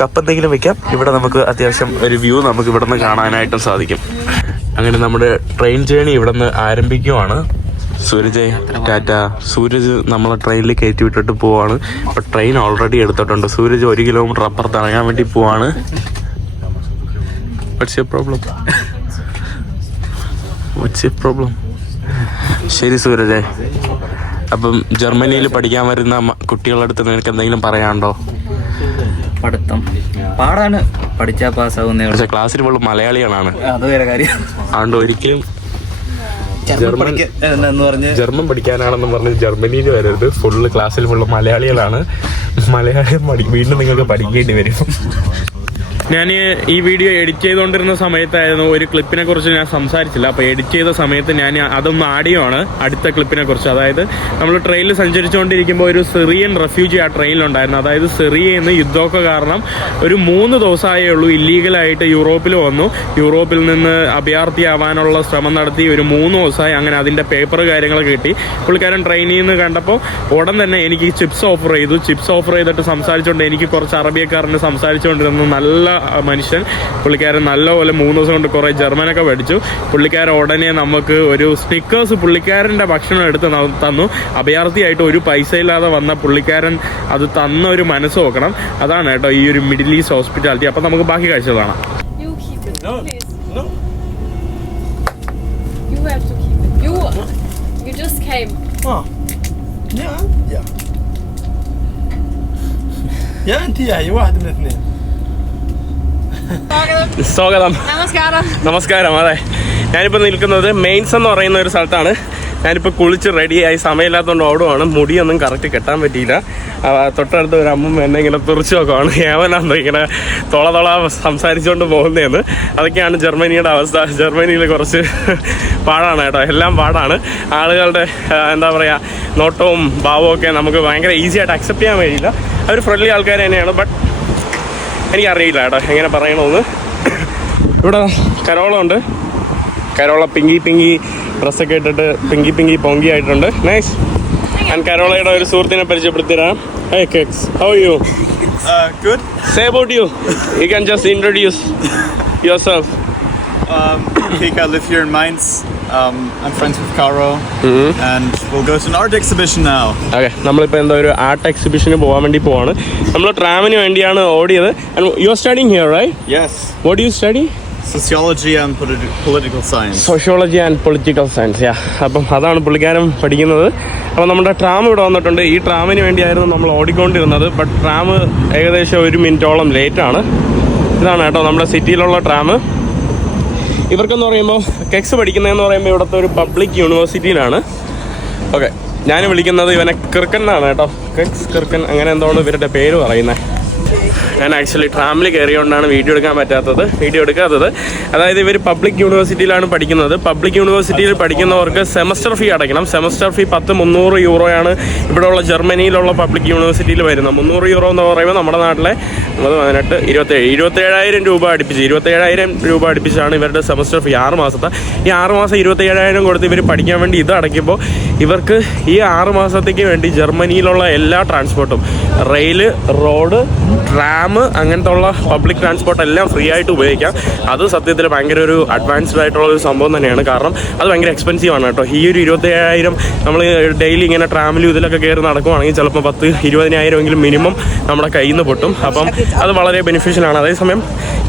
കപ്പ് എന്തെങ്കിലും വെക്കാം. ഇവിടെ നമുക്ക് അത്യാവശ്യം ഒരു വ്യൂ നമുക്ക് ഇവിടെ നിന്ന് കാണാനായിട്ടും സാധിക്കും. അങ്ങനെ നമ്മുടെ ട്രെയിൻ ജേണി ഇവിടെ നിന്ന് ആരംഭിക്കുവാണ്. സൂരജ് ടാറ്റ. സൂരജ് നമ്മളെ ട്രെയിനിൽ കയറ്റി വിട്ടിട്ട് പോവാണ്. അപ്പോൾ ട്രെയിൻ ഓൾറെഡി എടുത്തിട്ടുണ്ട്. സൂരജ് 1 കിലോമീറ്റർ അപ്പുറത്ത് ഇറങ്ങാൻ വേണ്ടി പോവാണ്. What's your problem? ശരി സൂരജ്, അപ്പം ജർമ്മനിയിൽ പഠിക്കാൻ വരുന്ന കുട്ടികളുടെ അടുത്ത് നിനക്ക് എന്തെങ്കിലും പറയാനുണ്ടോ? പഠിത്തം പാടാണ്, പഠിച്ചാ പാസ്സാവുന്നേ. പക്ഷെ ക്ലാസ്സിൽ ഫുള്ള് മലയാളികളാണ്. അത് വേറെ കാര്യം. അതുകൊണ്ട് ഒരിക്കലും ജർമ്മൻ പഠിക്കാനാണെന്ന് പറഞ്ഞ് ജർമ്മനിയിൽ വരരുത്. ക്ലാസ്സിൽ ഫുള്ള് മലയാളികളാണ്. മലയാളം വീണ്ടും നിങ്ങൾക്ക് പഠിക്കേണ്ടി വരും. ഞാൻ ഈ വീഡിയോ എഡിറ്റ് ചെയ്തുകൊണ്ടിരുന്ന സമയത്തായിരുന്നു ഒരു ക്ലിപ്പിനെ കുറിച്ച് ഞാൻ സംസാരിച്ചില്ല. അപ്പോൾ എഡിറ്റ് ചെയ്ത സമയത്ത് ഞാൻ അതൊന്ന് ആഡിയോയാണ് അടുത്ത ക്ലിപ്പിനെ കുറിച്ച്. അതായത് നമ്മൾ ട്രെയിനിൽ സഞ്ചരിച്ചുകൊണ്ടിരിക്കുമ്പോൾ ഒരു സിറിയൻ റെഫ്യൂജി ആ ട്രെയിനിലുണ്ടായിരുന്നു. അതായത് സിറിയയിൽ നിന്ന് യുദ്ധമൊക്കെ കാരണം ഒരു 3 ദിവസമായേ ഉള്ളൂ ഇല്ലീഗലായിട്ട് യൂറോപ്പിൽ വന്നു. യൂറോപ്പിൽ നിന്ന് അഭയാർത്ഥിയാവാനുള്ള ശ്രമം നടത്തി ഒരു 3 ദിവസമായി. അങ്ങനെ അതിൻ്റെ പേപ്പർ കാര്യങ്ങളൊക്കെ കിട്ടി. പുള്ളിക്കാരൻ ട്രെയിനിൽ നിന്ന് കണ്ടപ്പോൾ ഉടൻ തന്നെ എനിക്ക് ചിപ്സ് ഓഫർ ചെയ്തു. ചിപ്സ് ഓഫർ ചെയ്തിട്ട് സംസാരിച്ചുകൊണ്ട് എനിക്ക് കുറച്ച് അറബിയക്കാരന് സംസാരിച്ചുകൊണ്ടിരുന്നു. നല്ല മനുഷ്യൻ പുള്ളിക്കാരൻ, നല്ലപോലെ 3 ദിവസം കൊണ്ട് കുറേ ജർമ്മനൊക്കെ പഠിച്ചു. പുള്ളിക്കാരൻ ഉടനെ നമുക്ക് ഒരു സ്നിക്കേഴ്സ് പുള്ളിക്കാരൻ്റെ ഭക്ഷണം എടുത്ത് തന്നു. അഭയാർത്ഥിയായിട്ട് ഒരു പൈസ ഇല്ലാതെ വന്ന പുള്ളിക്കാരൻ അത് തന്ന ഒരു മനസ്സ് നോക്കണം. അതാണ് കേട്ടോ ഈ ഒരു മിഡിൽ ഈസ്റ്റ് ഹോസ്പിറ്റാലിറ്റി. അപ്പം നമുക്ക് ബാക്കി കാഴ്ച കാണാം. You just came. Oh. يا انت يا واحد من الاثنين. സ്വാഗതം. നമസ്കാരം. നമസ്കാരം. അതെ, ഞാനിപ്പോൾ നിൽക്കുന്നത് മെയിൻസ് എന്ന് പറയുന്ന ഒരു സ്ഥലത്താണ്. ഞാനിപ്പോൾ കുളിച്ച് റെഡിയായി, സമയമില്ലാത്തതുകൊണ്ട് ഓടുവാണ്. മുടിയൊന്നും കറക്റ്റ് കെട്ടാൻ പറ്റിയില്ല. തൊട്ടടുത്ത് ഒരു അമ്മ എന്നെ ഇങ്ങനെ തുറച്ചു നോക്കുവാണ്. ഏവനാന്ന് ഇങ്ങനെ തൊള സംസാരിച്ചുകൊണ്ട് പോകുന്നതെന്ന്. അതൊക്കെയാണ് ജർമ്മനിയുടെ അവസ്ഥ. ജർമ്മനിയിൽ കുറച്ച് പാടാണ് കേട്ടോ, എല്ലാം പാടാണ്. ആളുകളുടെ എന്താ പറയുക, നോട്ടവും ഭാവവും ഒക്കെ നമുക്ക് ഭയങ്കര ഈസി ആയിട്ട് അക്സെപ്റ്റ് ചെയ്യാൻ കഴിയില്ല. അവർ ഫ്രണ്ട്ലി ആൾക്കാർ തന്നെയാണ്. ബട്ട് എനിക്കറിയില്ല കേട്ടോ എങ്ങനെ പറയണമെന്ന്. ഇവിടെ കരോളുണ്ട്. കരോള പിങ്കി ഡ്രസ്സൊക്കെ ഇട്ടിട്ട് പിങ്കി പൊങ്കി ആയിട്ടുണ്ട്. നൈസ്. ഞാൻ കരോളയുടെ ഒരു സുഹൃത്തിനെ പരിചയപ്പെടുത്തിരാം. Hey Keks, how are you? Good. Say about you. You can just introduce yourself. Kek, I live here in Mainz. I'm friends with Caro, and we'll go to an art exhibition now. Okay, നമ്മളിപ്പോൾ എന്താ ഒരു art എക്സിബിഷന് പോകാൻ വേണ്ടി പോവാണ്. നമ്മൾ ട്രാമിന് വേണ്ടിയാണ് ഓടിയത്. And you are studying here, right? Yes. What do you study? Sociology and political science. Sociology and political science. അപ്പം അതാണ് പുള്ളിക്കാരൻ പഠിക്കുന്നത്. അപ്പോൾ നമ്മുടെ ട്രാം ഇവിടെ വന്നിട്ടുണ്ട്. ഈ ട്രാമിന് വേണ്ടിയായിരുന്നു നമ്മൾ ഓടിക്കൊണ്ടിരുന്നത്. ബട്ട് ട്രാം ഏകദേശം 1 മിനിറ്റോളം ലേറ്റാണ്. ഇതാണ് കേട്ടോ നമ്മുടെ സിറ്റിയിലുള്ള ട്രാം. ഇവർക്കെന്ന് പറയുമ്പോൾ കെക്സ് പഠിക്കുന്നതെന്ന് പറയുമ്പോൾ ഇവിടുത്തെ ഒരു പബ്ലിക് യൂണിവേഴ്സിറ്റിയിലാണ്. ഓക്കെ, ഞാൻ വിളിക്കുന്നത് ഇവനെ കിർക്കൻ എന്നാണ് കേട്ടോ. കെക്സ് കിർക്കൻ അങ്ങനെ എന്താണ് ഇവരുടെ പേര് പറയുന്നത്. ഞാൻ ആക്ച്വലി ട്രാമിൽ കയറിയോണ്ടാണ് വീഡിയോ എടുക്കാത്തത്. അതായത് ഇവർ പബ്ലിക് യൂണിവേഴ്സിറ്റിയിലാണ് പഠിക്കുന്നത്. പബ്ലിക് യൂണിവേഴ്സിറ്റിയിൽ പഠിക്കുന്നവർക്ക് സെമസ്റ്റർ ഫീ അടയ്ക്കണം. സെമസ്റ്റർ ഫീ 300 യൂറോയാണ് ഇവിടെയുള്ള ജർമ്മനിയിലുള്ള പബ്ലിക് യൂണിവേഴ്സിറ്റിയിൽ വരുന്നത്. 300 യൂറോ എന്ന് പറയുമ്പോൾ നമ്മുടെ നാട്ടിലെ 18, 27,000 രൂപ അടുപ്പിച്ച് 27,000 രൂപ അടുപ്പിച്ചാണ് ഇവരുടെ സെമസ്റ്റർ ഫീ 6 മാസത്തെ. ഈ 6 മാസം 27,000 കൊടുത്ത് ഇവർ പഠിക്കാൻ വേണ്ടി ഇത് അടയ്ക്കുമ്പോൾ ഇവർക്ക് ഈ 6 മാസത്തേക്ക് വേണ്ടി ജർമ്മനിയിലുള്ള എല്ലാ ട്രാൻസ്പോർട്ടും, റെയില്, റോഡ്, ട്രാം, അങ്ങനത്തെ ഉള്ള പബ്ലിക് ട്രാൻസ്പോർട്ട് എല്ലാം ഫ്രീ ആയിട്ട് ഉപയോഗിക്കാം. അത് സത്യത്തിൽ ഭയങ്കര ഒരു അഡ്വാൻസ്ഡ് ആയിട്ടുള്ള ഒരു സംഭവം തന്നെയാണ്. കാരണം അത് ഭയങ്കര എക്സ്പെൻസീവ് ആണ് കേട്ടോ. ഈ ഒരു 27,000 നമ്മൾ ഡെയിലി ഇങ്ങനെ ട്രാമിലും ഇതിലൊക്കെ കയറി നടക്കുവാണെങ്കിൽ ചിലപ്പോൾ 10-20,000 എങ്കിലും മിനിമം നമ്മുടെ കയ്യിൽ നിന്ന് പൊട്ടും. അപ്പം അത് വളരെ ബെനിഫിഷ്യലാണ്. അതേസമയം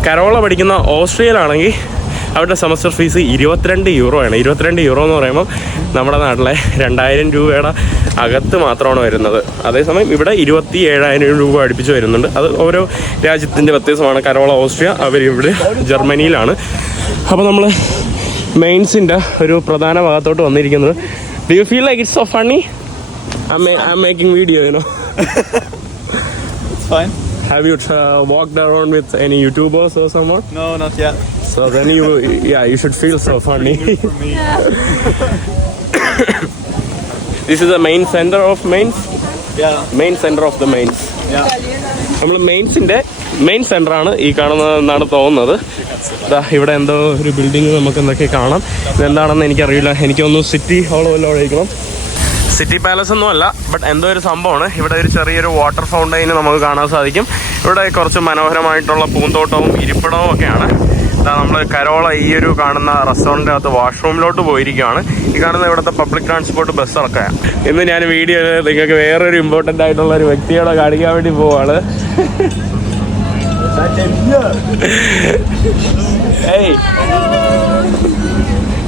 കരോള പഠിക്കുന്ന ഓസ്ട്രിയയിലാണെങ്കിൽ അവരുടെ സെമസ്റ്റർ ഫീസ് 22 യൂറോയാണ്. 22 യൂറോ എന്ന് പറയുമ്പോൾ നമ്മുടെ നാട്ടിലെ 2,000 രൂപയുടെ അകത്ത് മാത്രമാണ് വരുന്നത്. അതേസമയം ഇവിടെ 27,000 രൂപ അടുപ്പിച്ച് വരുന്നുണ്ട്. അത് ഓരോ രാജ്യത്തിൻ്റെ വ്യത്യാസമാണ്. കരോള ഓസ്ട്രിയ, അവരിവിടെ ജർമ്മനിയിലാണ്. അപ്പോൾ നമ്മൾ മെയിൻസിൻ്റെ ഒരു പ്രധാന ഭാഗത്തോട്ട് വന്നിരിക്കുന്നത്. Do you feel like it's so funny? I'm making video, you know. It's fine. Have you walked around with any YouTubers or someone? No, not yet. So then you should feel so funny. For me. This is the main center of Mainz. Yeah. Main center of the Mainz. Yeah. നമ്മൾ മെയിൻസിൻ്റെ main സെൻ്ററാണ് ഈ കാണുന്നതെന്നാണ് തോന്നുന്നത്. ഇവിടെ എന്തോ ഒരു building നമുക്ക് എന്തൊക്കെ കാണാം. ഇതെന്താണെന്ന് എനിക്കറിയില്ല. എനിക്കൊന്ന് സിറ്റി ഹാൾ വല്ലതും കഴിക്കണം. സിറ്റി പാലസ് ഒന്നും അല്ല, ബട്ട് എന്തോ ഒരു സംഭവമാണ്. ഇവിടെ ഒരു ചെറിയൊരു വാട്ടർ ഫൗണ്ടൈന് നമുക്ക് കാണാൻ സാധിക്കും. ഇവിടെ കുറച്ച് മനോഹരമായിട്ടുള്ള പൂന്തോട്ടവും ഇരിപ്പിടവും ഒക്കെയാണ്. നമ്മൾ കരോള ഈ ഒരു കാണുന്ന റെസ്റ്റോറൻറ്റിൻ്റെ അകത്ത് വാഷ്റൂമിലോട്ട് പോയിരിക്കുകയാണ്. ഈ കാണുന്ന ഇവിടുത്തെ പബ്ലിക് ട്രാൻസ്പോർട്ട് ബസ്സൊക്കെ. ഇന്ന് ഞാൻ വീഡിയോ നിങ്ങൾക്ക് വേറൊരു ഇമ്പോർട്ടൻ്റ് ആയിട്ടുള്ള ഒരു വ്യക്തിയോടെ കാണിക്കാൻ വേണ്ടി പോവാണ്. ഏയ്,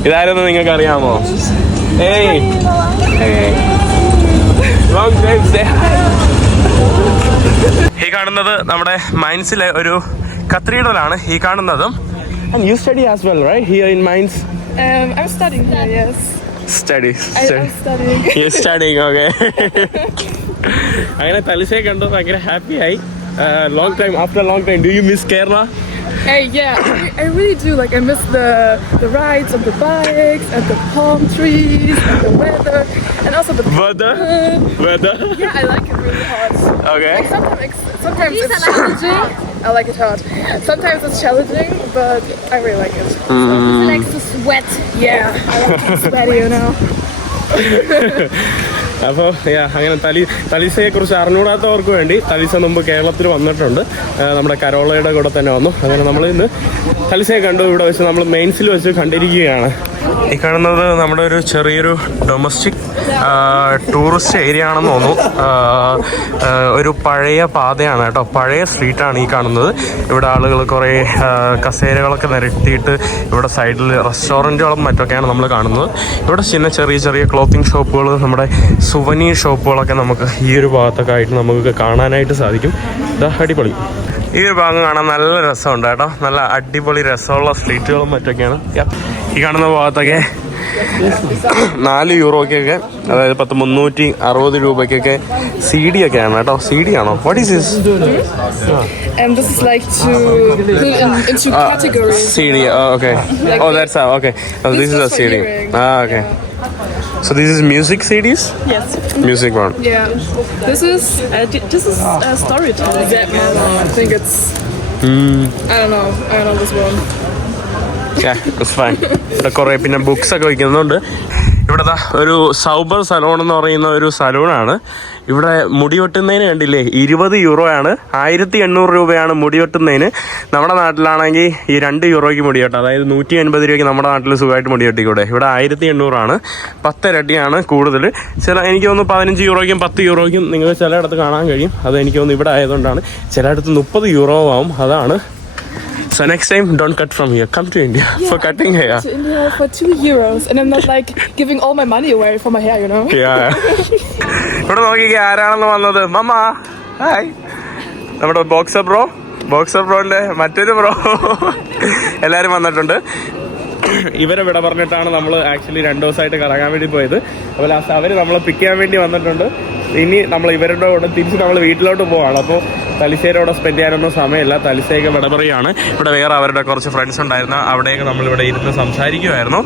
ഇതാരെന്ന് നിങ്ങൾക്ക് അറിയാമോ? ഏയ്, ഈ കാണുന്നത് നമ്മുടെ മൈൻസിലെ ഒരു കത്തീഡ്രലാണ് ഈ കാണുന്നതും. And you study as well, right? Here in Mainz? I'm studying here, yes. I'm studying. You're studying, okay. അങ്ങനെ തലശ്ശേരി കണ്ടു ഭയങ്കര ഹാപ്പി ആയി. After a long time, do you miss Kerala? Hey, yeah, I really do. Like, I miss the rides on the bikes and the palm trees and the weather and also the Weather? Yeah, I like it really hot. Okay. Like, sometimes it's challenging. I like it hot. Sometimes it's challenging, but I really like it. He likes to sweat. Yeah, I like to sweat, you know. അപ്പോൾ അങ്ങനെ തലീസയെ കുറിച്ച് അറിഞ്ഞുകൂടാത്തവർക്ക് വേണ്ടി തലീസ മുമ്പ് കേരളത്തിൽ വന്നിട്ടുണ്ട്. നമ്മുടെ കരോളയുടെ കൂടെ തന്നെ വന്നു. അങ്ങനെ നമ്മൾ ഇന്ന് തലീസയെ കണ്ടു. ഇവിടെ വെച്ച് നമ്മൾ മെയിൻസിൽ വെച്ച് കണ്ടിരിക്കുകയാണ്. ഈ കാണുന്നത് നമ്മുടെ ഒരു ചെറിയൊരു ഡൊമസ്റ്റിക് ടൂറിസ്റ്റ് ഏരിയ ആണെന്ന് തോന്നുന്നു. ഒരു പഴയ പാതയാണ് കേട്ടോ, പഴയ സ്ട്രീറ്റാണ് ഈ കാണുന്നത്. ഇവിടെ ആളുകൾ കുറേ കസേരകളൊക്കെ നിരത്തിയിട്ട് ഇവിടെ സൈഡിൽ റെസ്റ്റോറൻറ്റുകളും മറ്റൊക്കെയാണ് നമ്മൾ കാണുന്നത്. ഇവിടെ ചെറിയ ചെറിയ ക്ലോത്തിങ് ഷോപ്പുകൾ, നമ്മുടെ സുവനീർ ഷോപ്പുകളൊക്കെ നമുക്ക് ഈ ഒരു ഭാഗത്തൊക്കെ ആയിട്ട് നമുക്ക് കാണാനായിട്ട് സാധിക്കും. ഇതാ അടിപൊളി. ഈ ഒരു ഭാഗം കാണാൻ നല്ല രസമുണ്ട് കേട്ടോ. നല്ല അടിപൊളി രസമുള്ള സ്ട്രീറ്റുകളും മറ്റൊക്കെയാണ്. ഈ കാണുന്ന ഭാഗത്തൊക്കെ 4 യൂറോയ്ക്കൊക്കെ, അതായത് 360 രൂപയ്ക്കൊക്കെ CD ഒക്കെയാണ് കേട്ടോ. CD ആണോ? What is this? This is like to put into categories. CD, okay. Oh, that's how, okay. This is a CD. Okay. So this is music CDs? Yes. Music one. Yeah. This is storytelling. I think it's. I don't know this one. It's fine. ഇവിടെ കുറേ പിന്നെ books ഒക്കെ വയ്ക്കുന്നുണ്ട്. ഇവിടുത്തെ ഒരു സൗബർ salon എന്ന് പറയുന്ന ഒരു സലൂണാണ്. ഇവിടെ മുടി വെട്ടുന്നതിന് കണ്ടില്ലേ 20 യൂറോയാണ്. 1800 രൂപയാണ് മുടി വെട്ടുന്നതിന്. നമ്മുടെ നാട്ടിലാണെങ്കിൽ ഈ 2 യൂറോയ്ക്ക് മുടി വെട്ടാം. അതായത് 180 രൂപയ്ക്ക് നമ്മുടെ നാട്ടിൽ സുഖമായിട്ട് മുടി വെട്ടിക്കൂടെ. ഇവിടെ 1800 10 ഇരട്ടിയാണ് കൂടുതൽ. എനിക്ക് തോന്നുന്നു 15 യൂറോയ്ക്കും 10 യൂറോയ്ക്കും നിങ്ങൾക്ക് ചിലയിടത്ത് കാണാൻ കഴിയും. അത് എനിക്ക് തോന്നുന്നു ഇവിടെ ആയതുകൊണ്ടാണ്. ചിലയിടത്ത് 30 യൂറോ ആവും. അതാണ്. So next time, don't cut from here. Come to India for cutting hair. To India for 2 euros, and I'm not like giving all my money away for my hair, you know. Yeah. ഇവിടെ നോക്കിക്കേ ആരാണെന്ന് വന്നത്. മമ്മ hi. നമ്മുടെ boxer ബ്രോന്റെ മറ്റൊരു bro എല്ലാവരും വന്നിട്ടുണ്ട്. ഇവരെ വിട പറഞ്ഞിട്ടാണ് നമ്മൾ ആക്ച്വലി 2 ദിവസമായിട്ട് കറങ്ങാൻ വേണ്ടി പോയത്. അപ്പോൾ ലാസ്റ്റ് അവർ നമ്മളെ പിക്ക് ചെയ്യാൻ വേണ്ടി വന്നിട്ടുണ്ട്. ഇനി നമ്മൾ ഇവരുടെ കൂടെ തിരിച്ച് നമ്മൾ വീട്ടിലോട്ട് പോവാണ്. അപ്പോൾ തലശ്ശേരിയോടെ സ്പെൻഡ് ചെയ്യാനൊന്നും സമയമില്ല. തലശ്ശേരിയൊക്കെ വിടപറയാണ്. ഇവിടെ വേറെ അവരുടെ കുറച്ച് ഫ്രണ്ട്സ് ഉണ്ടായിരുന്നു. അവിടെയൊക്കെ നമ്മളിവിടെ ഇരുന്ന് സംസാരിക്കുമായിരുന്നു.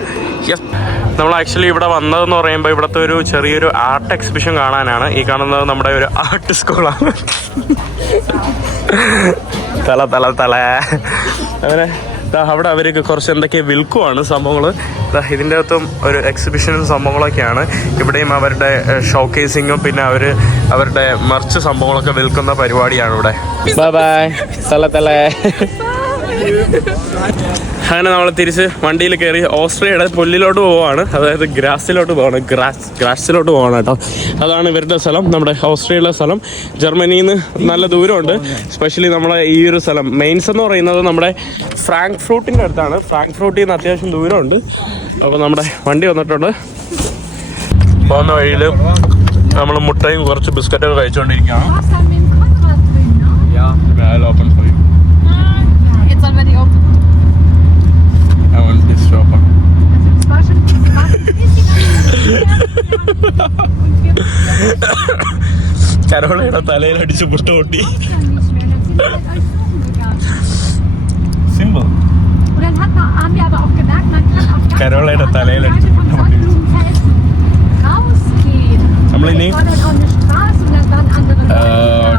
നമ്മൾ ആക്ച്വലി ഇവിടെ വന്നതെന്ന് പറയുമ്പോൾ ഇവിടുത്തെ ഒരു ചെറിയൊരു ആർട്ട് എക്സിബിഷൻ കാണാനാണ്. ഈ കാണുന്നത് നമ്മുടെ ഒരു ആർട്ട് സ്കൂളാണ്. തല അങ്ങനെ അവിടെ അവർക്ക് കുറച്ച് എന്തൊക്കെ വിൽക്കുവാണ് സംഭവങ്ങൾ. ഇതിൻ്റെ അകത്തും ഒരു എക്സിബിഷനും സംഭവങ്ങളൊക്കെയാണ്. ഇവിടെയും അവരുടെ ഷോക്കേസിങ്ങും പിന്നെ അവരുടെ മർച്ച് സംഭവങ്ങളൊക്കെ വിൽക്കുന്ന പരിപാടിയാണ് ഇവിടെ. ബൈ തല അങ്ങനെ നമ്മൾ തിരിച്ച് വണ്ടിയിൽ കയറി ഓസ്ട്രിയയുടെ പുല്ലിലോട്ട് പോവാണ്. അതായത് ഗ്രാസിലോട്ട് പോവാണ്. ഗ്രാസിലോട്ട് പോവാണ് കേട്ടോ. അതാണ് ഇവരുടെ സ്ഥലം, നമ്മുടെ ഓസ്ട്രിയയുടെ സ്ഥലം. ജർമ്മനിയിൽ നിന്ന് നല്ല ദൂരമുണ്ട്. സ്പെഷ്യലി നമ്മളെ ഈ ഒരു സ്ഥലം മെയിൻസ് എന്ന് പറയുന്നത് നമ്മുടെ ഫ്രാങ്ക്ഫ്രൂട്ടിൻ്റെ അടുത്താണ്. ഫ്രാങ്ക്ഫ്രൂട്ടിൽ നിന്ന് അത്യാവശ്യം ദൂരമുണ്ട്. അപ്പോൾ നമ്മുടെ വണ്ടി വന്നിട്ടുണ്ട്. പോകുന്ന വഴിയിൽ നമ്മൾ മുട്ടയും കുറച്ച് ബിസ്ക്കറ്റൊക്കെ കഴിച്ചുകൊണ്ടിരിക്കുകയാണ്. It's already open. I want this shopper. കരോളയുടെ തലയിലടിച്ച് മുട്ട പൊട്ടി. സിമ്പിൾ. കരോളയുടെ തലയിലടിച്ച് മുട്ട പൊട്ടി. നമ്മളിനി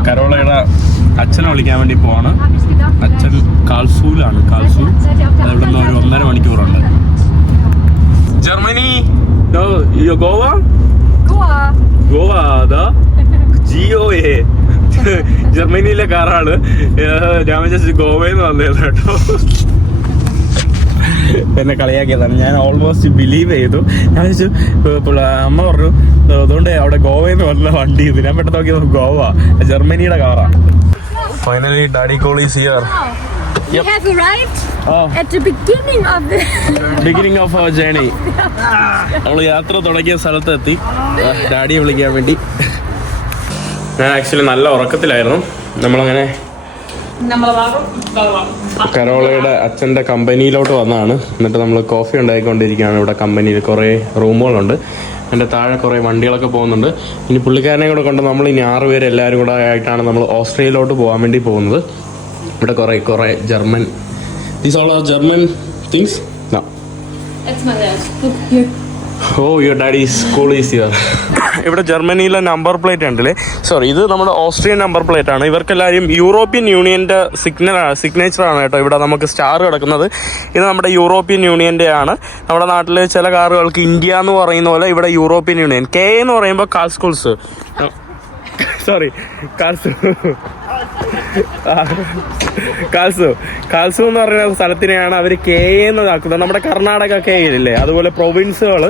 കരോളയുടെ അച്ഛനെ വിളിക്കാൻ വേണ്ടി പോവാണ്. അച്ഛൻ കാൽസൂലാണ്. കാൽസൂ അവിടെ നിന്ന് ഒരു 1.5 മണിക്കൂറുണ്ട്. ജർമ്മനി ഗോവ അതാ GOA ജർമ്മനിയിലെ കാറാണ്. ഞാൻ വിചാരിച്ചു ഗോവയിൽ നിന്ന് വന്നേതാ കേട്ടോ. എന്നെ കളിയാക്കിയതാണ്. ഞാൻ ഓൾമോസ്റ്റ് ബിലീവ് ചെയ്തു. ഞാൻ വെച്ചു അമ്മ പറഞ്ഞു അതുകൊണ്ട് അവിടെ ഗോവയെന്ന് പറഞ്ഞ വണ്ടി ഇത്. ഞാൻ പെട്ടെന്ന് നോക്കിയത് ഗോവ, ജർമ്മനിയുടെ കാറാണ്. Finally daddy call is here. We have arrived at the beginning of our journey. നമ്മൾ യാത്ര തുടങ്ങിയ സ്ഥലത്തെത്തി. ഡാഡിയെ വിളിക്കാൻ വേണ്ടി. ഞാൻ ആക്ച്വലി നല്ല ഉറക്കത്തിലായിരുന്നു. നമ്മളങ്ങനെ കരോളയുടെ അച്ഛൻ്റെ കമ്പനിയിലോട്ട് വന്നതാണ്. എന്നിട്ട് നമ്മൾ കോഫി ഉണ്ടാക്കിക്കൊണ്ടിരിക്കുകയാണ്. ഇവിടെ കമ്പനിയിൽ കുറേ റൂമുകളുണ്ട്. എൻ്റെ താഴെ കുറേ വണ്ടികളൊക്കെ പോകുന്നുണ്ട്. ഇനി പുള്ളിക്കാരനെ കൂടെ കൊണ്ട് നമ്മൾ ഇനി 6 പേര് എല്ലാവരും കൂടെ ആയിട്ടാണ് നമ്മൾ ഓസ്ട്രേലിയയിലോട്ട് പോകാൻ വേണ്ടി പോകുന്നത്. ഇവിടെ കുറേ German, these all are German things. That's my dad. Look here. Oh, your daddy's school is here. ഇവിടെ ജർമ്മനിയിലെ നമ്പർ പ്ലേറ്റ് ഉണ്ടല്ലേ, സോറി ഇത് നമ്മുടെ ഓസ്ട്രിയൻ നമ്പർ പ്ലേറ്റ് ആണ്. ഇവർക്കെല്ലാവരും യൂറോപ്യൻ യൂണിയൻ്റെ സിഗ്നേച്ചറാണ് കേട്ടോ ഇവിടെ നമുക്ക് സ്റ്റാർ കിടക്കുന്നത്. ഇത് നമ്മുടെ യൂറോപ്യൻ യൂണിയൻ്റെ ആണ്. നമ്മുടെ നാട്ടിൽ ചില കാറുകൾക്ക് ഇന്ത്യ എന്ന് പറയുന്ന പോലെ ഇവിടെ യൂറോപ്യൻ യൂണിയൻ. കെ എന്ന് പറയുമ്പോൾ കാസ്കൂൾസ്, സോറി കാൽസു എന്ന് പറയുന്ന സ്ഥലത്തിനെയാണ് അവർ കെ എന്നാക്കുന്നത്. നമ്മുടെ കർണാടക കെ ഇല്ലേ, അതുപോലെ പ്രൊവിൻസുകൾ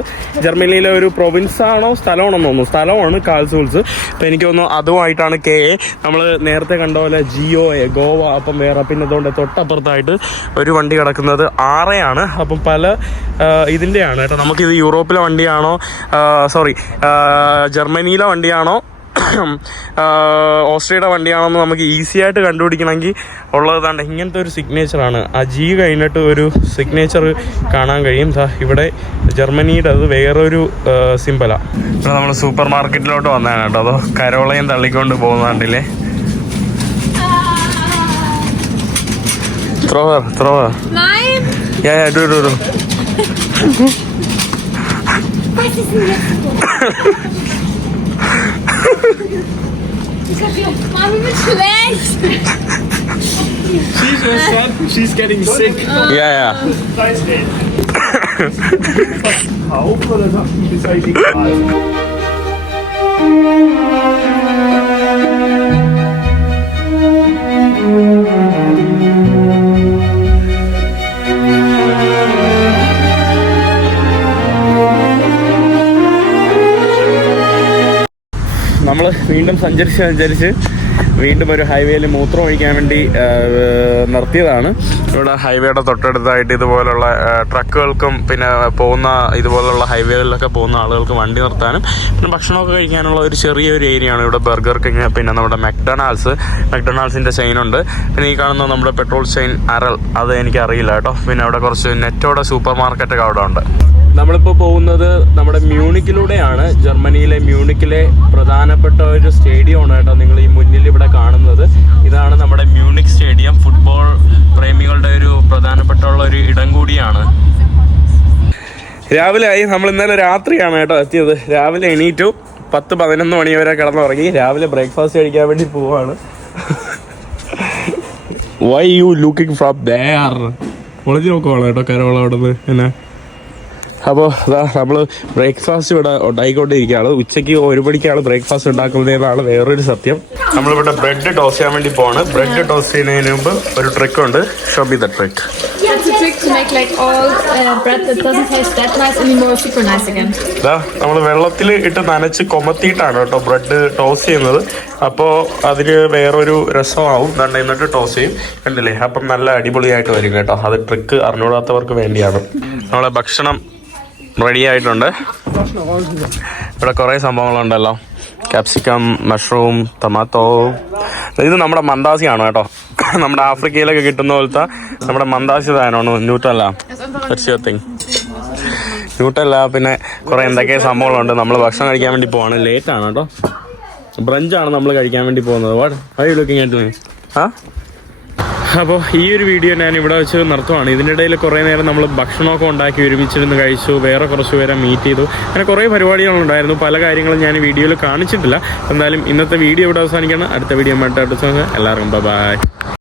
ജർമ്മനിയിലെ ഒരു പ്രൊവിൻസ് ആണോ സ്ഥലമാണെന്ന് തോന്നുന്നു, സ്ഥലമാണ് കാൽസൂൾസ്. അപ്പം എനിക്ക് തോന്നുന്നു അതുമായിട്ടാണ് കെ. നമ്മൾ നേരത്തെ കണ്ട പോലെ GOA ഗോവ. അപ്പം വേറെ പിന്നെ അതുകൊണ്ട് തൊട്ടപ്പുറത്തായിട്ട് ഒരു വണ്ടി കിടക്കുന്നത് ആറയാണ്. അപ്പം പല ഇതിൻ്റെയാണ് കേട്ടോ. നമുക്കിത് യൂറോപ്പിലെ വണ്ടിയാണോ സോറി ജർമ്മനിയിലെ വണ്ടിയാണോ ഓസ്ട്രിയയുടെ വണ്ടിയാണെന്ന് നമുക്ക് ഈസി ആയിട്ട് കണ്ടുപിടിക്കണമെങ്കിൽ ഉള്ളത് താണ്ട് ഇങ്ങനത്തെ ഒരു സിഗ്നേച്ചറാണ്. ആ G കഴിഞ്ഞിട്ട് ഒരു സിഗ്നേച്ചർ കാണാൻ കഴിയും. ഇവിടെ ജർമ്മനിയുടെ അത് വേറൊരു സിമ്പലാണ്. ഇവിടെ നമ്മൾ സൂപ്പർ മാർക്കറ്റിലോട്ട് വന്നതാണ് കേട്ടോ. അതോ കരോളയും തള്ളിക്കൊണ്ട് പോകുന്നുണ്ടല്ലേ. ത്രോവർ do. Mami wird schlecht. She just said she's getting sick. Yeah. Auf oder sagt die ist eigentlich egal. നമ്മൾ വീണ്ടും സഞ്ചരിച്ച് വീണ്ടും ഒരു ഹൈവേയിൽ മൂത്രം ഒഴിക്കാൻ വേണ്ടി നിർത്തിയതാണ്. ഇവിടെ ഹൈവേയുടെ തൊട്ടടുത്തായിട്ട് ഇതുപോലുള്ള ട്രക്കുകൾക്കും പിന്നെ പോകുന്ന ഇതുപോലുള്ള ഹൈവേകളിലൊക്കെ പോകുന്ന ആളുകൾക്ക് വണ്ടി നിർത്താനും പിന്നെ ഭക്ഷണമൊക്കെ കഴിക്കാനുള്ള ഒരു ചെറിയൊരു ഏരിയയാണ് ഇവിടെ. ബർഗർ കിങ്, പിന്നെ നമ്മുടെ മെക്ഡൊണാൾഡ്സിൻ്റെ ചെയിനുണ്ട്. പിന്നെ ഈ കാണുന്ന നമ്മുടെ പെട്രോൾ ചെയിൻ അരൽ, അത് എനിക്കറിയില്ല കേട്ടോ. പിന്നെ അവിടെ കുറച്ച് നെറ്റോടെ സൂപ്പർ മാർക്കറ്റൊക്കെ അവിടെ ഉണ്ട്. നമ്മളിപ്പോൾ പോകുന്നത് നമ്മുടെ മ്യൂണിക്കിലൂടെയാണ്. ജർമ്മനിയിലെ മ്യൂണിക്കിലെ പ്രധാനപ്പെട്ട ഒരു സ്റ്റേഡിയമാണ് കേട്ടോ നിങ്ങൾ ഈ മുന്നിൽ ഇവിടെ കാണുന്നത്. ഇതാണ് നമ്മുടെ മ്യൂണിക് സ്റ്റേഡിയം. ഫുട്ബോൾ പ്രേമികളുടെ ഒരു പ്രധാനപ്പെട്ട ഒരു ഇടം കൂടിയാണ്. രാവിലെ ആയി. നമ്മൾ ഇന്നലെ രാത്രിയാണ് കേട്ടോ എത്തിയത്. രാവിലെ എണീറ്റു 10-11 മണി വരെ കിടന്നുറങ്ങി. രാവിലെ ബ്രേക്ക്ഫാസ്റ്റ് കഴിക്കാൻ വേണ്ടി പോവാണ്. Why you looking from there? ഒളിഞ്ഞു നോക്കുവാണ് കേട്ടോ കരോള അവിടെ നിന്ന് എന്നെ. അപ്പോൾ അതാ നമ്മൾ ബ്രേക്ക്ഫാസ്റ്റ് ഇവിടെ ഉണ്ടായിക്കൊണ്ടിരിക്കുകയാണ്. ഉച്ചയ്ക്ക് 1 മണിക്കാണ് ബ്രേക്ക്ഫാസ്റ്റ് ഉണ്ടാക്കുന്നതെന്നാണ് വേറൊരു സത്യം. നമ്മളിവിടെ ബ്രെഡ് ടോസ്റ്റ് ചെയ്യാൻ വേണ്ടി പോവാണ്. ബ്രെഡ് ടോസ്റ്റ് ചെയ്യുന്നതിന് മുമ്പ് ഒരു ട്രിക്ക് ഉണ്ട്. Show B the trick. That's a trick to make like all bread that doesn't taste that nice anymore super nice again. നമ്മൾ വെള്ളത്തിൽ ഇട്ട് നനച്ച് കൊമത്തിയിട്ടാണ് കേട്ടോ ബ്രെഡ് ടോസ്റ്റ് ചെയ്യുന്നത്. അപ്പോൾ അതിന് വേറൊരു രസമാവും. എന്നിട്ട് ടോസ്റ്റ് ചെയ്യും, കണ്ടില്ലേ? അപ്പം നല്ല അടിപൊളിയായിട്ട് വരും കേട്ടോ. അത് ട്രിക്ക് അറിഞ്ഞൂടാത്തവർക്ക് വേണ്ടിയാണ്. നമ്മളെ ഭക്ഷണം റെഡി ആയിട്ടുണ്ട്. ഇവിടെ കുറേ സംഭവങ്ങളുണ്ടല്ലോ. Capsicum, mushroom, tomato. ഇത് നമ്മുടെ മന്ദാസിയാണ് കേട്ടോ. നമ്മുടെ ആഫ്രിക്കയിലൊക്കെ കിട്ടുന്ന പോലത്തെ നമ്മുടെ മന്ദാസി സാധനമാണ്. Nutella, Nutella. പിന്നെ കുറേ എന്തൊക്കെ സംഭവങ്ങളുണ്ട്. നമ്മൾ ഭക്ഷണം കഴിക്കാൻ വേണ്ടി പോവാണ്. ലേറ്റാണ് കേട്ടോ. ബ്രഞ്ചാണ് നമ്മൾ കഴിക്കാൻ വേണ്ടി പോകുന്നത്. What are you looking at me? അപ്പോൾ ഈ ഒരു വീഡിയോ ഞാൻ ഇവിടെ വെച്ച് നിർത്തുവാണ്. ഇതിനിടയിൽ കുറേ നേരം നമ്മൾ ഭക്ഷണമൊക്കെ ഉണ്ടാക്കി ഒരുമിച്ചിരുന്ന് കഴിച്ചു. വേറെ കുറച്ച് പേരെ മീറ്റ് ചെയ്തു. അങ്ങനെ കുറേ പരിപാടികളുണ്ടായിരുന്നു. പല കാര്യങ്ങളും ഞാൻ വീഡിയോയിൽ കാണിച്ചിട്ടില്ല. എന്തായാലും ഇന്നത്തെ വീഡിയോ ഇവിടെ അവസാനിക്കണം. അടുത്ത വീഡിയോ ആയിട്ട് എല്ലാവർക്കും ബൈ.